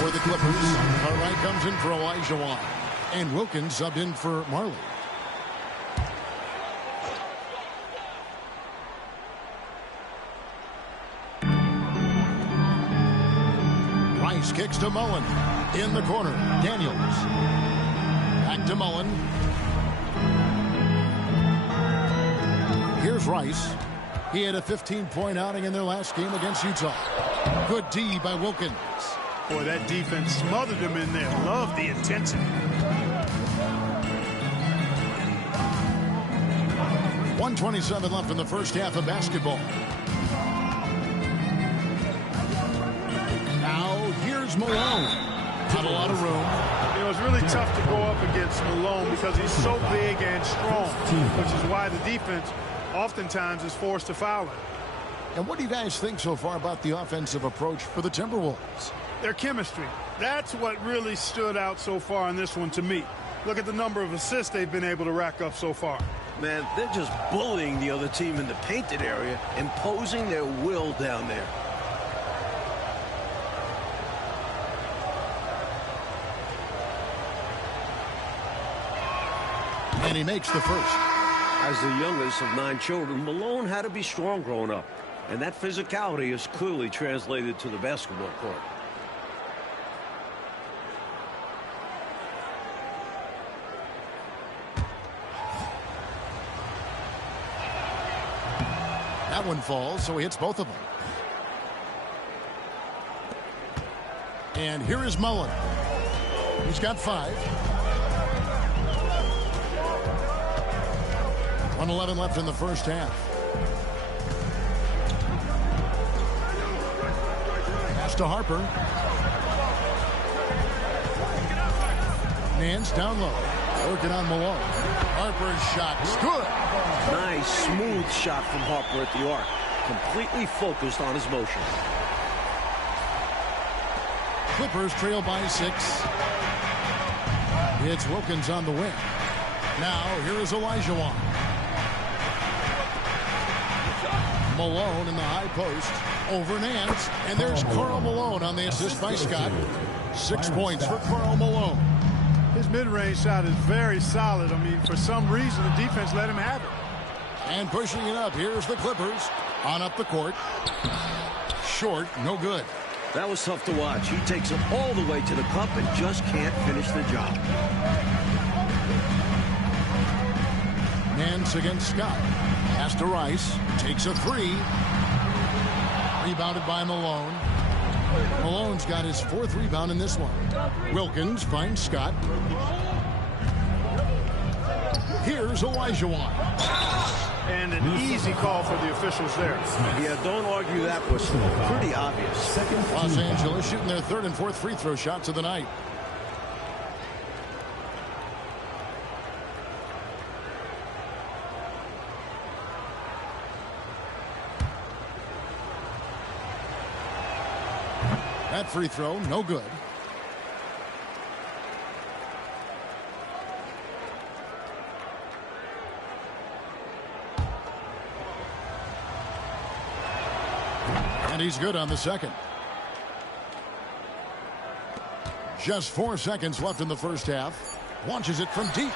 For the Clippers, Cartwright comes in for Olajuwon. And Wilkins subbed in for Marley. Rice kicks to Mullen. In the corner, Daniels. Back to Mullen. Here's Rice. He had a 15-point outing in their last game against Utah. Good D by Wilkins. Boy, that defense smothered him in there. Love the intensity. .127 left in the first half of basketball. Now, here's Malone. Not a lot of room. You know, it's really tough to go up against Malone because he's so big and strong, which is why the defense oftentimes is forced to foul him. And what do you guys think so far about the offensive approach for the Timberwolves? Their chemistry. That's what really stood out so far in this one to me. Look at the number of assists they've been able to rack up so far. Man, they're just bullying the other team in the painted area, imposing their will down there. And he makes the first. As the youngest of 9 children, Malone had to be strong growing up. And that physicality is clearly translated to the basketball court. That one falls, so he hits both of them. And here is Mullen. He's got 5. 1:11 left in the first half. Pass to Harper. Nance down low. Working on Malone. Harper's shot is good. Nice, smooth shot from Harper at the arc. Completely focused on his motion. Clippers trail by 6. It's Wilkins on the wing. Now, here is Olajuwon. Malone in the high post. Over Nance. And there's Karl Malone on the assist by Scott. 6 points for Karl Malone. His mid-range shot is very solid. I mean, for some reason, the defense let him have it. And pushing it up, here's the Clippers. On up the court. Short, no good. That was tough to watch. He takes it all the way to the cup and just can't finish the job. Nance against Scott. Pass to Rice. Takes a 3. Rebounded by Malone. Malone's got his 4th rebound in this one. Wilkins finds Scott. Here's Olajuwon. And an easy call for the officials there. Yeah, don't argue that was pretty obvious. Los Angeles shooting their 3rd and 4th free throw shots of the night. That free throw, no good. And he's good on the second. Just 4 seconds left in the first half. Launches it from deep.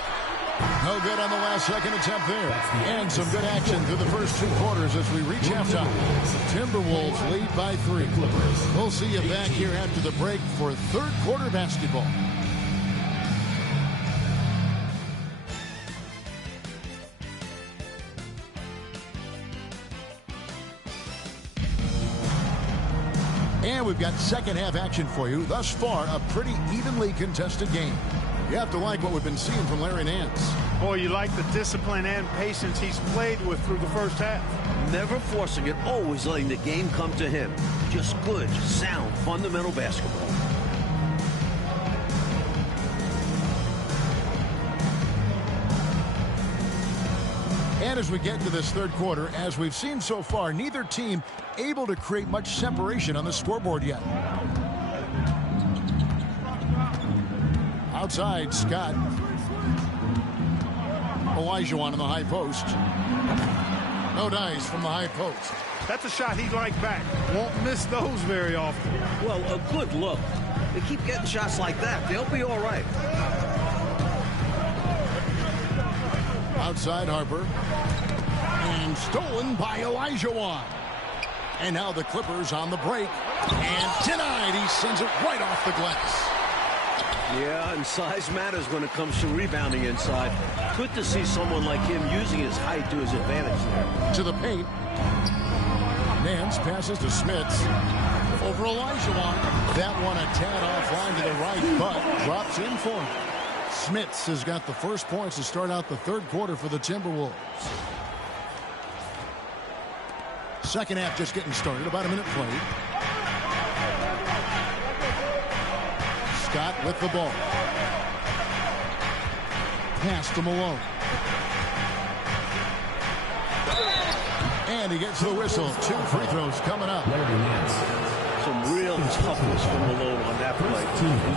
No good on the last second attempt there. And some good action through the first 2 quarters as we reach halftime. Timberwolves lead by 3. We'll see you back here after the break for 3rd quarter basketball. And we've got second half action for you. Thus far, a pretty evenly contested game. You have to like what we've been seeing from Larry Nance. Boy, you like the discipline and patience he's played with through the first half. Never forcing it, always letting the game come to him. Just good, sound, fundamental basketball. And as we get into this 3rd quarter, as we've seen so far, neither team able to create much separation on the scoreboard yet. Outside, Scott. Olajuwon in the high post. No dice from the high post. That's a shot he'd like back. Won't miss those very often. Well, a good look. They keep getting shots like that. They'll be all right. Outside Harper. And stolen by Olajuwon. And now the Clippers on the break. And denied. He sends it right off the glass. Yeah, and size matters when it comes to rebounding inside. Good to see someone like him using his height to his advantage there. To the paint. Nance passes to Smits. Over Olajuwon. That one a tad offline to the right, but drops in for him. Smits has got the first points to start out the 3rd quarter for the Timberwolves. Second half just getting started. About a minute played. Scott with the ball. Pass to Malone. And he gets the whistle. 2 free throws coming up. Some real toughness from Malone on that play.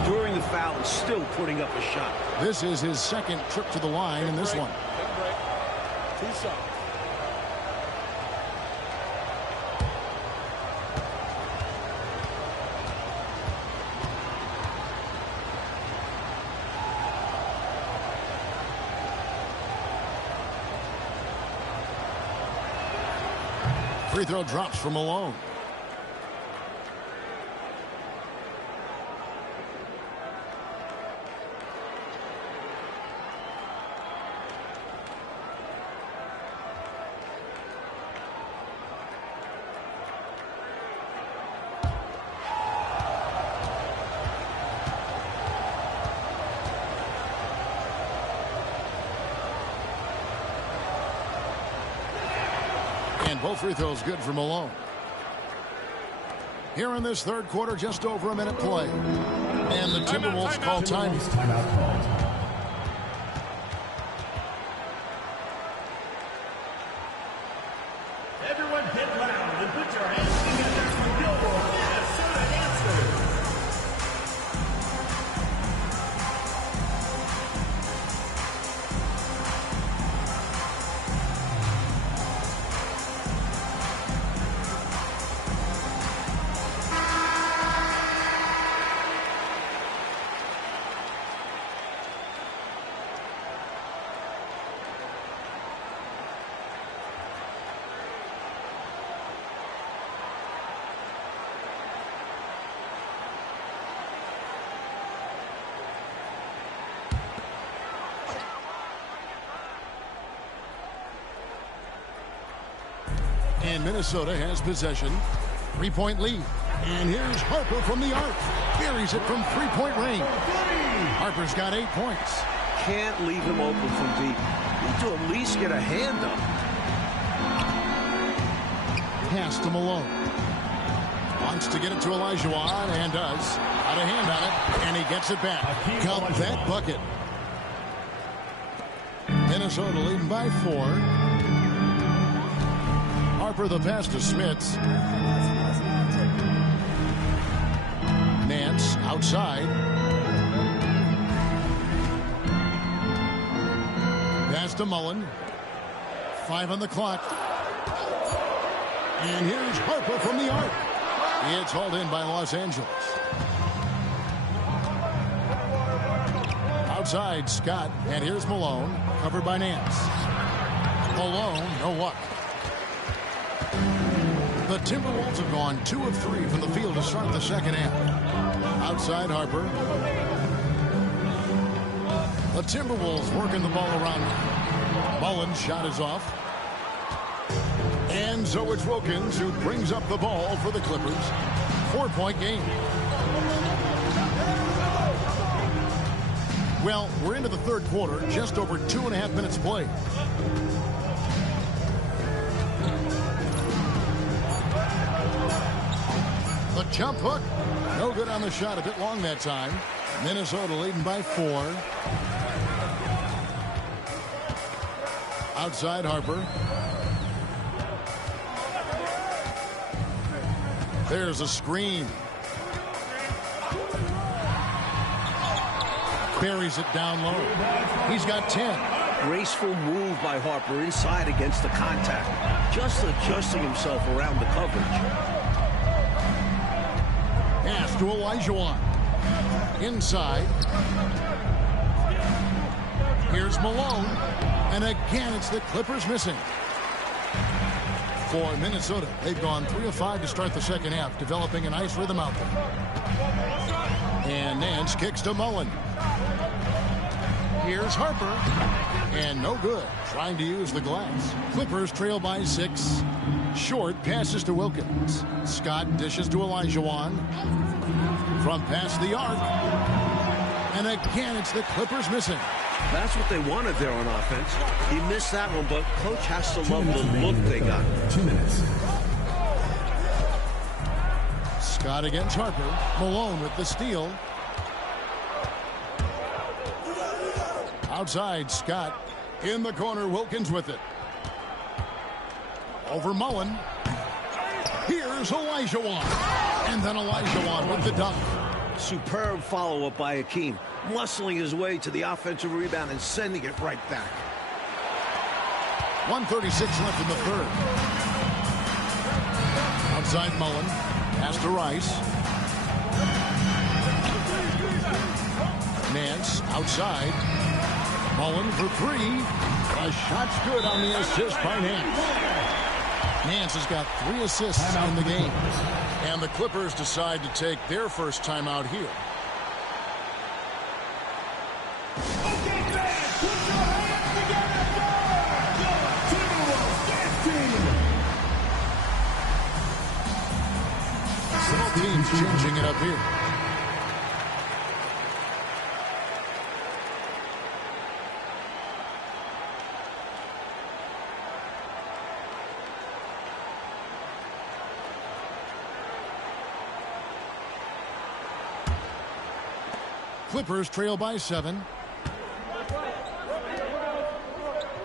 Enduring the foul and still putting up a shot. This is his 2nd trip to the line in this one. 2 shots. Free throw drops from Malone. And both free throws good for Malone. Here in this third quarter, just over a minute play. And the Timberwolves call time. Timeout called. Everyone get loud and put your hands together for your Minnesota dancers. And Minnesota has possession. 3-point lead. And here's Harper from the arc. Buries it from three-point range. Harper's got 8 points. Can't leave him open from deep. Need to at least get a hand up. Pass to Malone. Wants to get it to Olajuwon and does. Got a hand on it, and he gets it back. Got that bucket. Minnesota leading by 4. Harper the pass to Smits. Nance outside. Pass to Mullen. 5 on the clock. And here's Harper from the arc. It's hauled in by Los Angeles. Outside, Scott. And here's Malone. Covered by Nance. Malone, no luck. The Timberwolves have gone 2 of 3 from the field to start the second half. Outside Harper. The Timberwolves working the ball around. Mullen's shot is off. And so it's Wilkins who brings up the ball for the Clippers. 4-point game. Well, we're into the third quarter, just over 2.5 minutes played. The jump hook, no good on the shot, a bit long that time. Minnesota leading by 4. Outside Harper. There's a screen. Buries it down low. He's got 10. Graceful move by Harper inside against the contact. Just adjusting himself around the coverage. Pass to Olajuwon. Inside. Here's Malone. And again, it's the Clippers missing. For Minnesota, they've gone 3 of 5 to start the second half, developing a nice rhythm out there. And Nance kicks to Mullen. Here's Harper. And no good. Trying to use the glass. Clippers trail by 6. Short passes to Wilkins. Scott dishes to Olajuwon. From past the arc. And again, it's the Clippers missing. That's what they wanted there on offense. He missed that one, but coach has to love the look they got. 2 minutes. Scott against Harper. Malone with the steal. Outside, Scott. In the corner, Wilkins with it. Over Mullen. Here's Olajuwon. And then Olajuwon with the dunk. Superb follow-up by Hakeem. Muscling his way to the offensive rebound and sending it right back. 1:36 left in the third. Outside Mullen. Pass to Rice. Nance outside. Mullen for 3. A shot's good on the assist by Nance. Nance has got 3 assists in the game. And the Clippers decide to take their first timeout here. Okay, fans, put your hands together for the Timberwolves dance team. Both teams changing it up here. Clippers trail by 7.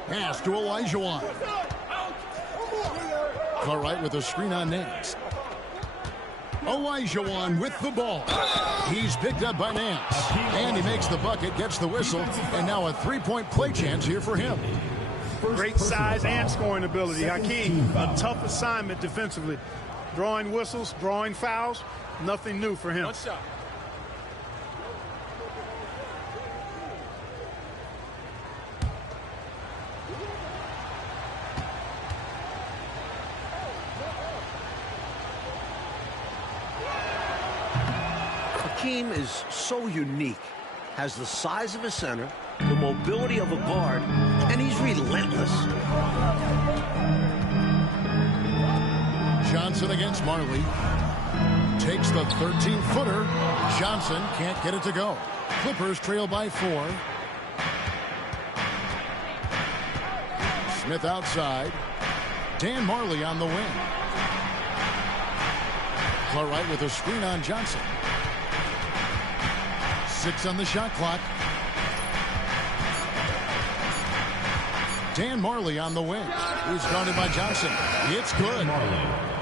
Pass to Olajuwon. Cartwright with a screen on Nance. Olajuwon with the ball. He's picked up by Nance. And he makes the bucket, gets the whistle, and now a three-point play chance here for him. Great size and scoring ability. Hakeem, a tough assignment defensively. Drawing whistles, drawing fouls, nothing new for him. One shot. Hakeem is so unique. Has the size of a center, the mobility of a guard, and he's relentless. Johnson against Marley. Takes the 13-footer. Johnson can't get it to go. Clippers trail by 4. Smith outside. Dan Marley on the wing. Cartwright with a screen on Johnson. 6 on the shot clock. Dan Marley on the wing. He's guarded by Johnson. It's good.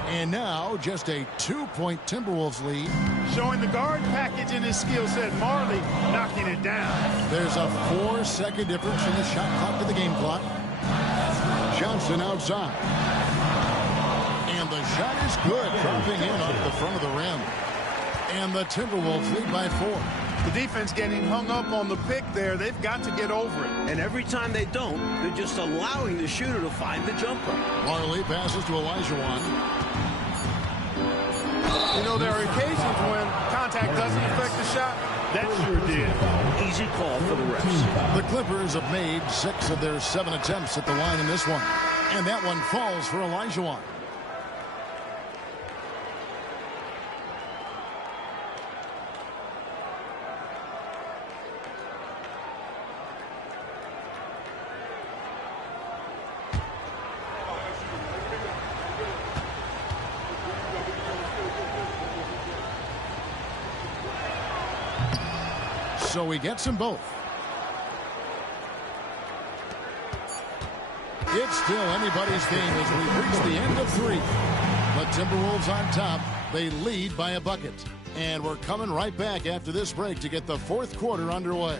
And now just a 2-point Timberwolves lead. Showing the guard package in his skill set. Marley knocking it down. There's a 4-second difference from the shot clock to the game clock. Johnson outside. And the shot is good, dropping in off the front of the rim. And the Timberwolves lead by 4. The defense getting hung up on the pick there. They've got to get over it. And every time they don't, they're just allowing the shooter to find the jumper. Marley passes to Olajuwon. You know, there are occasions when contact doesn't affect the shot. That sure did. Easy call for the refs. The Clippers have made 6 of their 7 attempts at the line in this one. And that one falls for Olajuwon. So he gets them both. It's still anybody's game as we reach the end of 3. The Timberwolves on top. They lead by a bucket. And we're coming right back after this break to get the 4th quarter underway.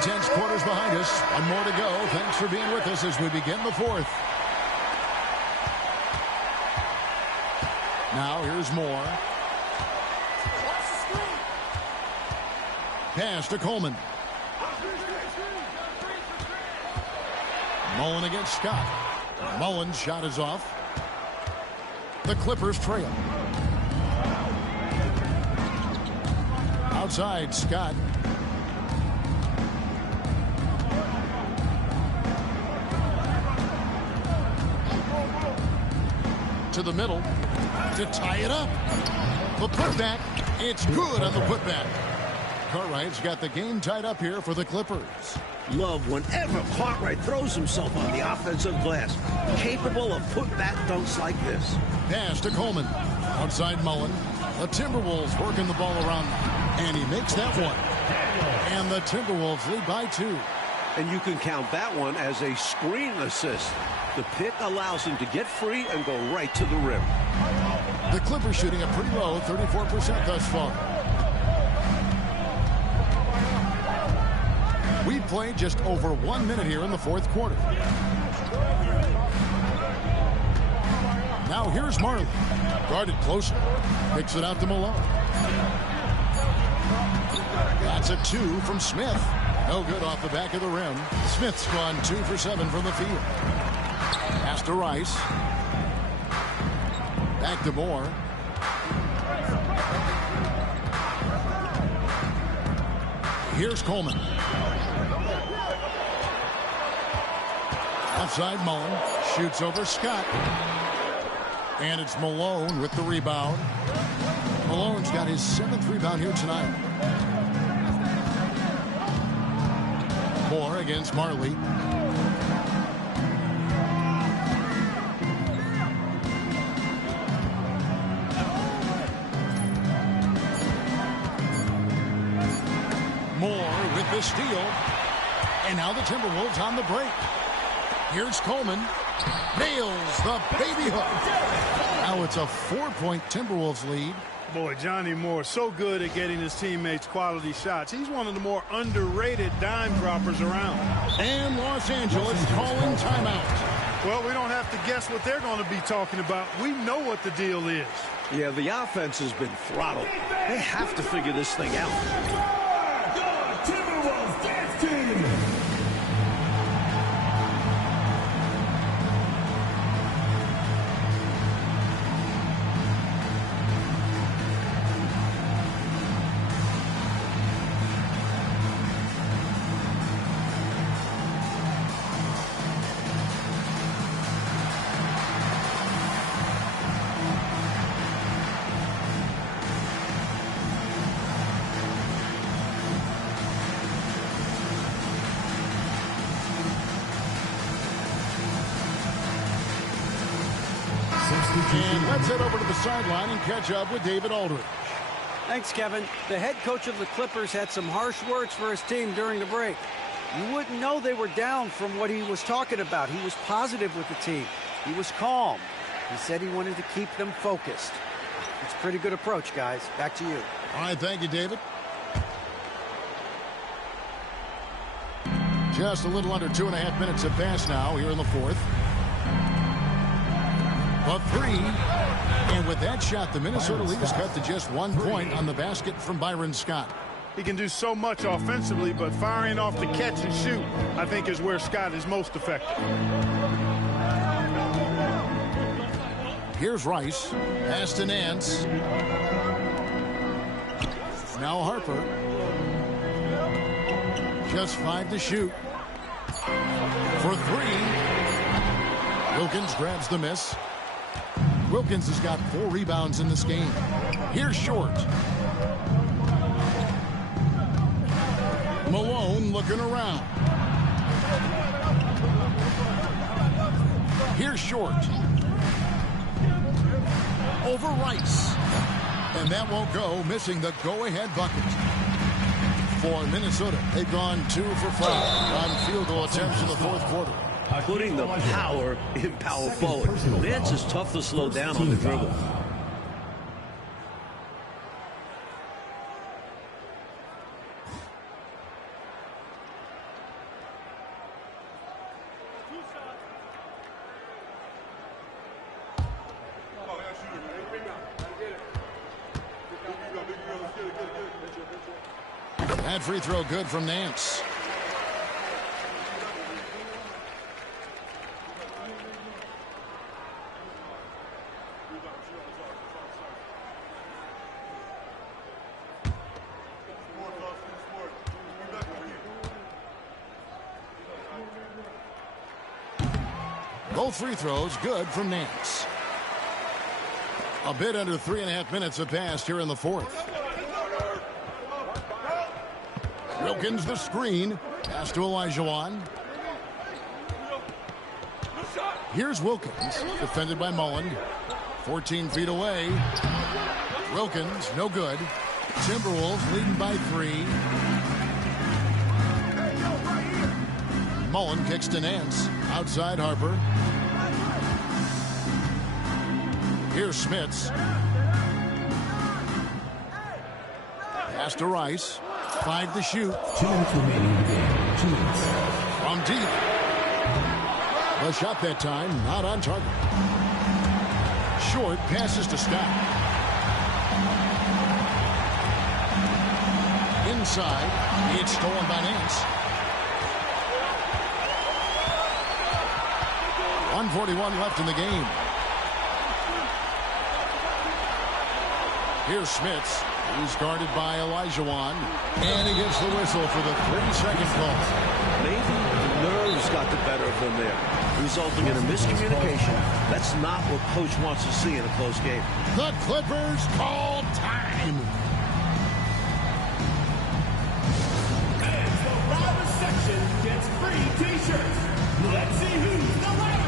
Tense quarters behind us. One more to go. Thanks for being with us as we begin the 4th. Now here's Moore. Pass to Coleman. Mullen against Scott. Mullen's shot is off. The Clippers trail. Outside, Scott. To the middle to tie it up. The putback. It's good on the putback. Cartwright's got the game tied up here for the Clippers. Love whenever Cartwright throws himself on the offensive glass. Capable of putback dunks like this. Pass to Coleman. Outside Mullen. The Timberwolves working the ball around. And he makes that one. And the Timberwolves lead by 2. And you can count that one as a screen assist. The pick allows him to get free and go right to the rim. The Clippers shooting a pretty low 34% thus far. We've played just over 1 minute here in the 4th quarter. Now here's Marley. Guarded closer. Picks it out to Malone. That's a 2 from Smith. No good off the back of the rim. Smith's gone 2 for 7 from the field. Pass to Rice. Back to Moore. Here's Coleman. Outside Mullen. Shoots over Scott. And it's Malone with the rebound. Malone's got his 7th rebound here tonight. Moore against Marley. Moore with the steal. And now the Timberwolves on the break. Here's Coleman. Nails the baby hook. Now it's a 4-point Timberwolves lead. Boy, Johnny Moore, so good at getting his teammates quality shots. He's one of the more underrated dime droppers around. And Los Angeles calling timeout. Well, we don't have to guess what they're going to be talking about. We know what the deal is. Yeah, the offense has been throttled. They have to figure this thing out. Timberwolves dance team. And let's head over to the sideline and catch up with David Aldridge. Thanks, Kevin. The head coach of the Clippers had some harsh words for his team during the break. You wouldn't know they were down from what he was talking about. He was positive with the team. He was calm. He said he wanted to keep them focused. It's a pretty good approach, guys. Back to you. All right, thank you, David. Just a little under 2.5 minutes have passed now here in the fourth. A three. And with that shot, the Minnesota lead is cut to just 1 point on the basket from Byron Scott. He can do so much offensively, but firing off the catch and shoot, I think, is where Scott is most effective. Here's Rice. Pass to Nance. Now Harper. Just 5 to shoot. For 3. Wilkins grabs the miss. Wilkins has got 4 rebounds in this game. Here's Short. Malone looking around. Here's Short. Over Rice. And that won't go, missing the go-ahead bucket. For Minnesota, they've gone 2 for 5 on field goal attempts in the fourth quarter. Putting the power in power forward. Nance is tough to slow down on the dribble. That free throw good from Nance. Both free throws good from Nance. A bit under 3.5 minutes have passed here in the fourth. Wilkins the screen. Pass to Olajuwon. Here's Wilkins, defended by Mullen. 14 feet away. Wilkins, no good. Timberwolves leading by 3. Mullen kicks to Nance. Outside Harper. Here's Smits. Pass to Rice. 5 to shoot. 2 minutes remaining in the game. 2 minutes. From deep. The shot that time, not on target. Short passes to Scott. Inside. It's stolen by Nance. 1:41 left in the game. Here's Smits. He's guarded by Olajuwon. And he gets the whistle for the 30-second call. Maybe the nerves got the better of them there, resulting in a miscommunication. That's not what Coach wants to see in a close game. The Clippers call time. And the loudest section gets free T-shirts. Let's see who's the loudest.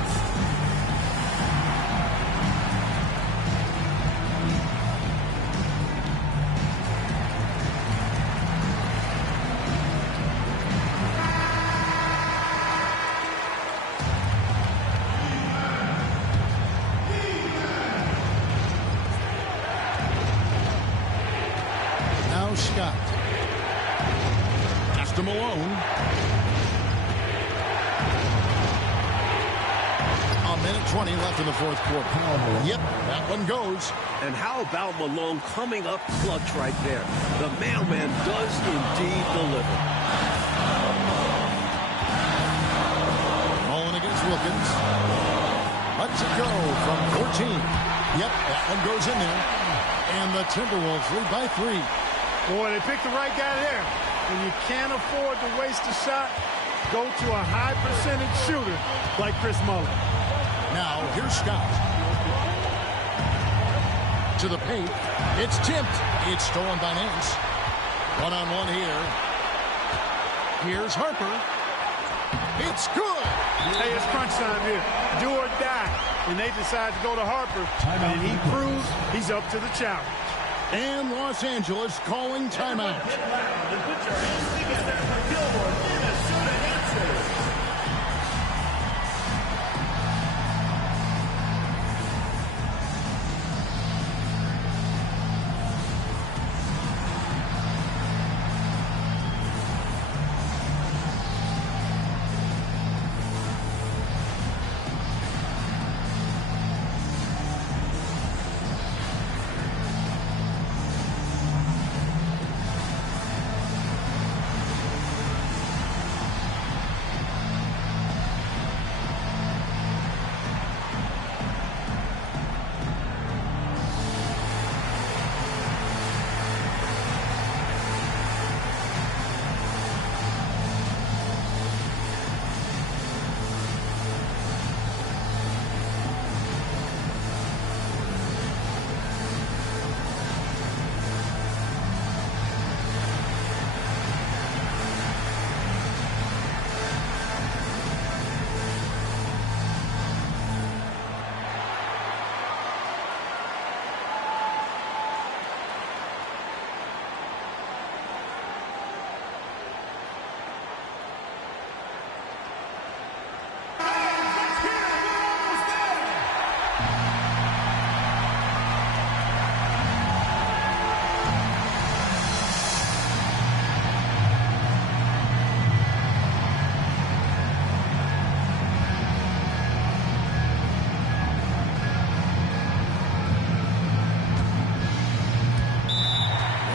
Now Scott. Pass to Malone. A minute 20 left in the fourth quarter. Yep, that one goes. And how about Malone coming up clutch right there? The mailman does indeed deliver. Malone against Wilkins. Lets it go from 14. Yep, that one goes in there. And the Timberwolves lead by 3. Boy, they picked the right guy there. When you can't afford to waste a shot, go to a high percentage shooter like Chris Mullin. Now, here's Scott. To the paint. It's tipped. It's stolen by Nance. One-on-one here. Here's Harper. It's good. Hey, it's crunch time here. Do or die. And they decide to go to Harper. And he proves he's up to the challenge. And Los Angeles calling timeout. Get loud and put your hands together for Gilmore, Minnesota answers.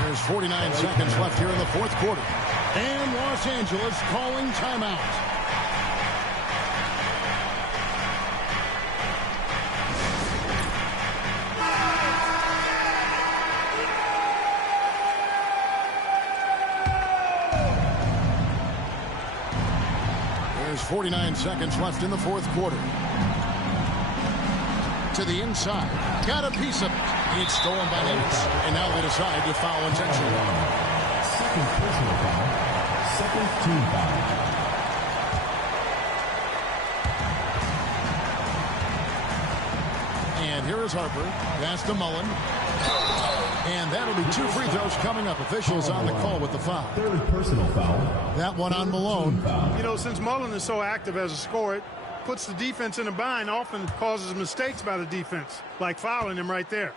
There's 49 seconds left here in the fourth quarter. And Los Angeles calling timeout. There's 49 seconds left in the fourth quarter. To the inside. Got a piece of it. It's stolen by Nance. And now they decide to foul intentionally. Second personal foul. Second team foul. And here is Harper. Pass to Mullen. And that'll be 2 free throws coming up. Officials on the call with the foul. Third personal foul. That one on Malone. You know, since Mullen is so active as a scorer, it puts the defense in a bind, often causes mistakes by the defense, like fouling him right there.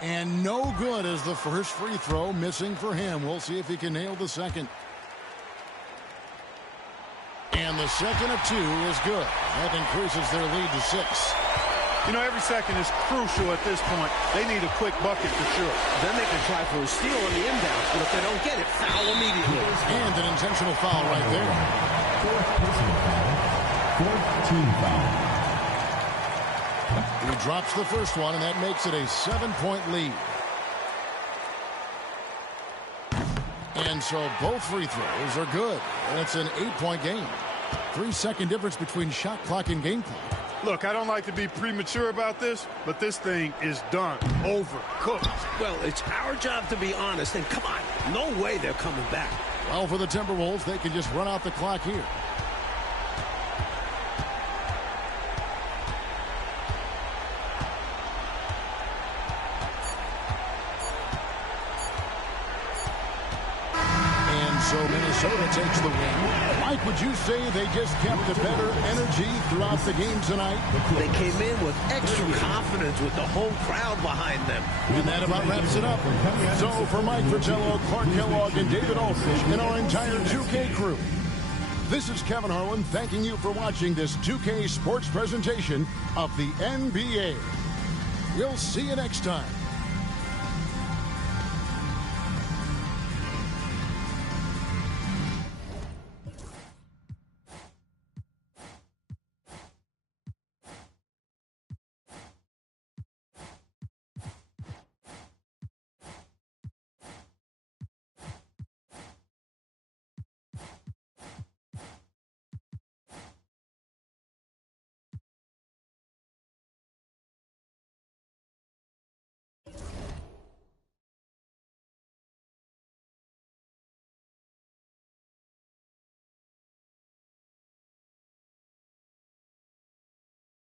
And no good as the first free throw, missing for him. We'll see if he can nail the second. And the second of 2 is good. That increases their lead to 6. You know, every second is crucial at this point. They need a quick bucket for sure. Then they can try for a steal on the inbounds, but if they don't get it, foul immediately. And an intentional foul right there. Fourth personal foul. Fourth team foul. He drops the first one, and that makes it a 7-point lead. And And so both free throws are good. And it's an 8-point game. 3-second difference between shot clock and game clock. Look, I don't like to be premature about this, but this thing is done, over, cooked. Well, it's our job to be honest, and come on, no way they're coming back. Well, for the Timberwolves, they can just run out the clock here. So Minnesota takes the win. Mike, would you say they just kept a better energy throughout the game tonight? They came in with extra confidence with the whole crowd behind them. And that about wraps it up. So for Mike Fratello, Clark Kellogg, and David Aldridge, and our entire 2K crew, this is Kevin Harlan thanking you for watching this 2K sports presentation of the NBA. We'll see you next time.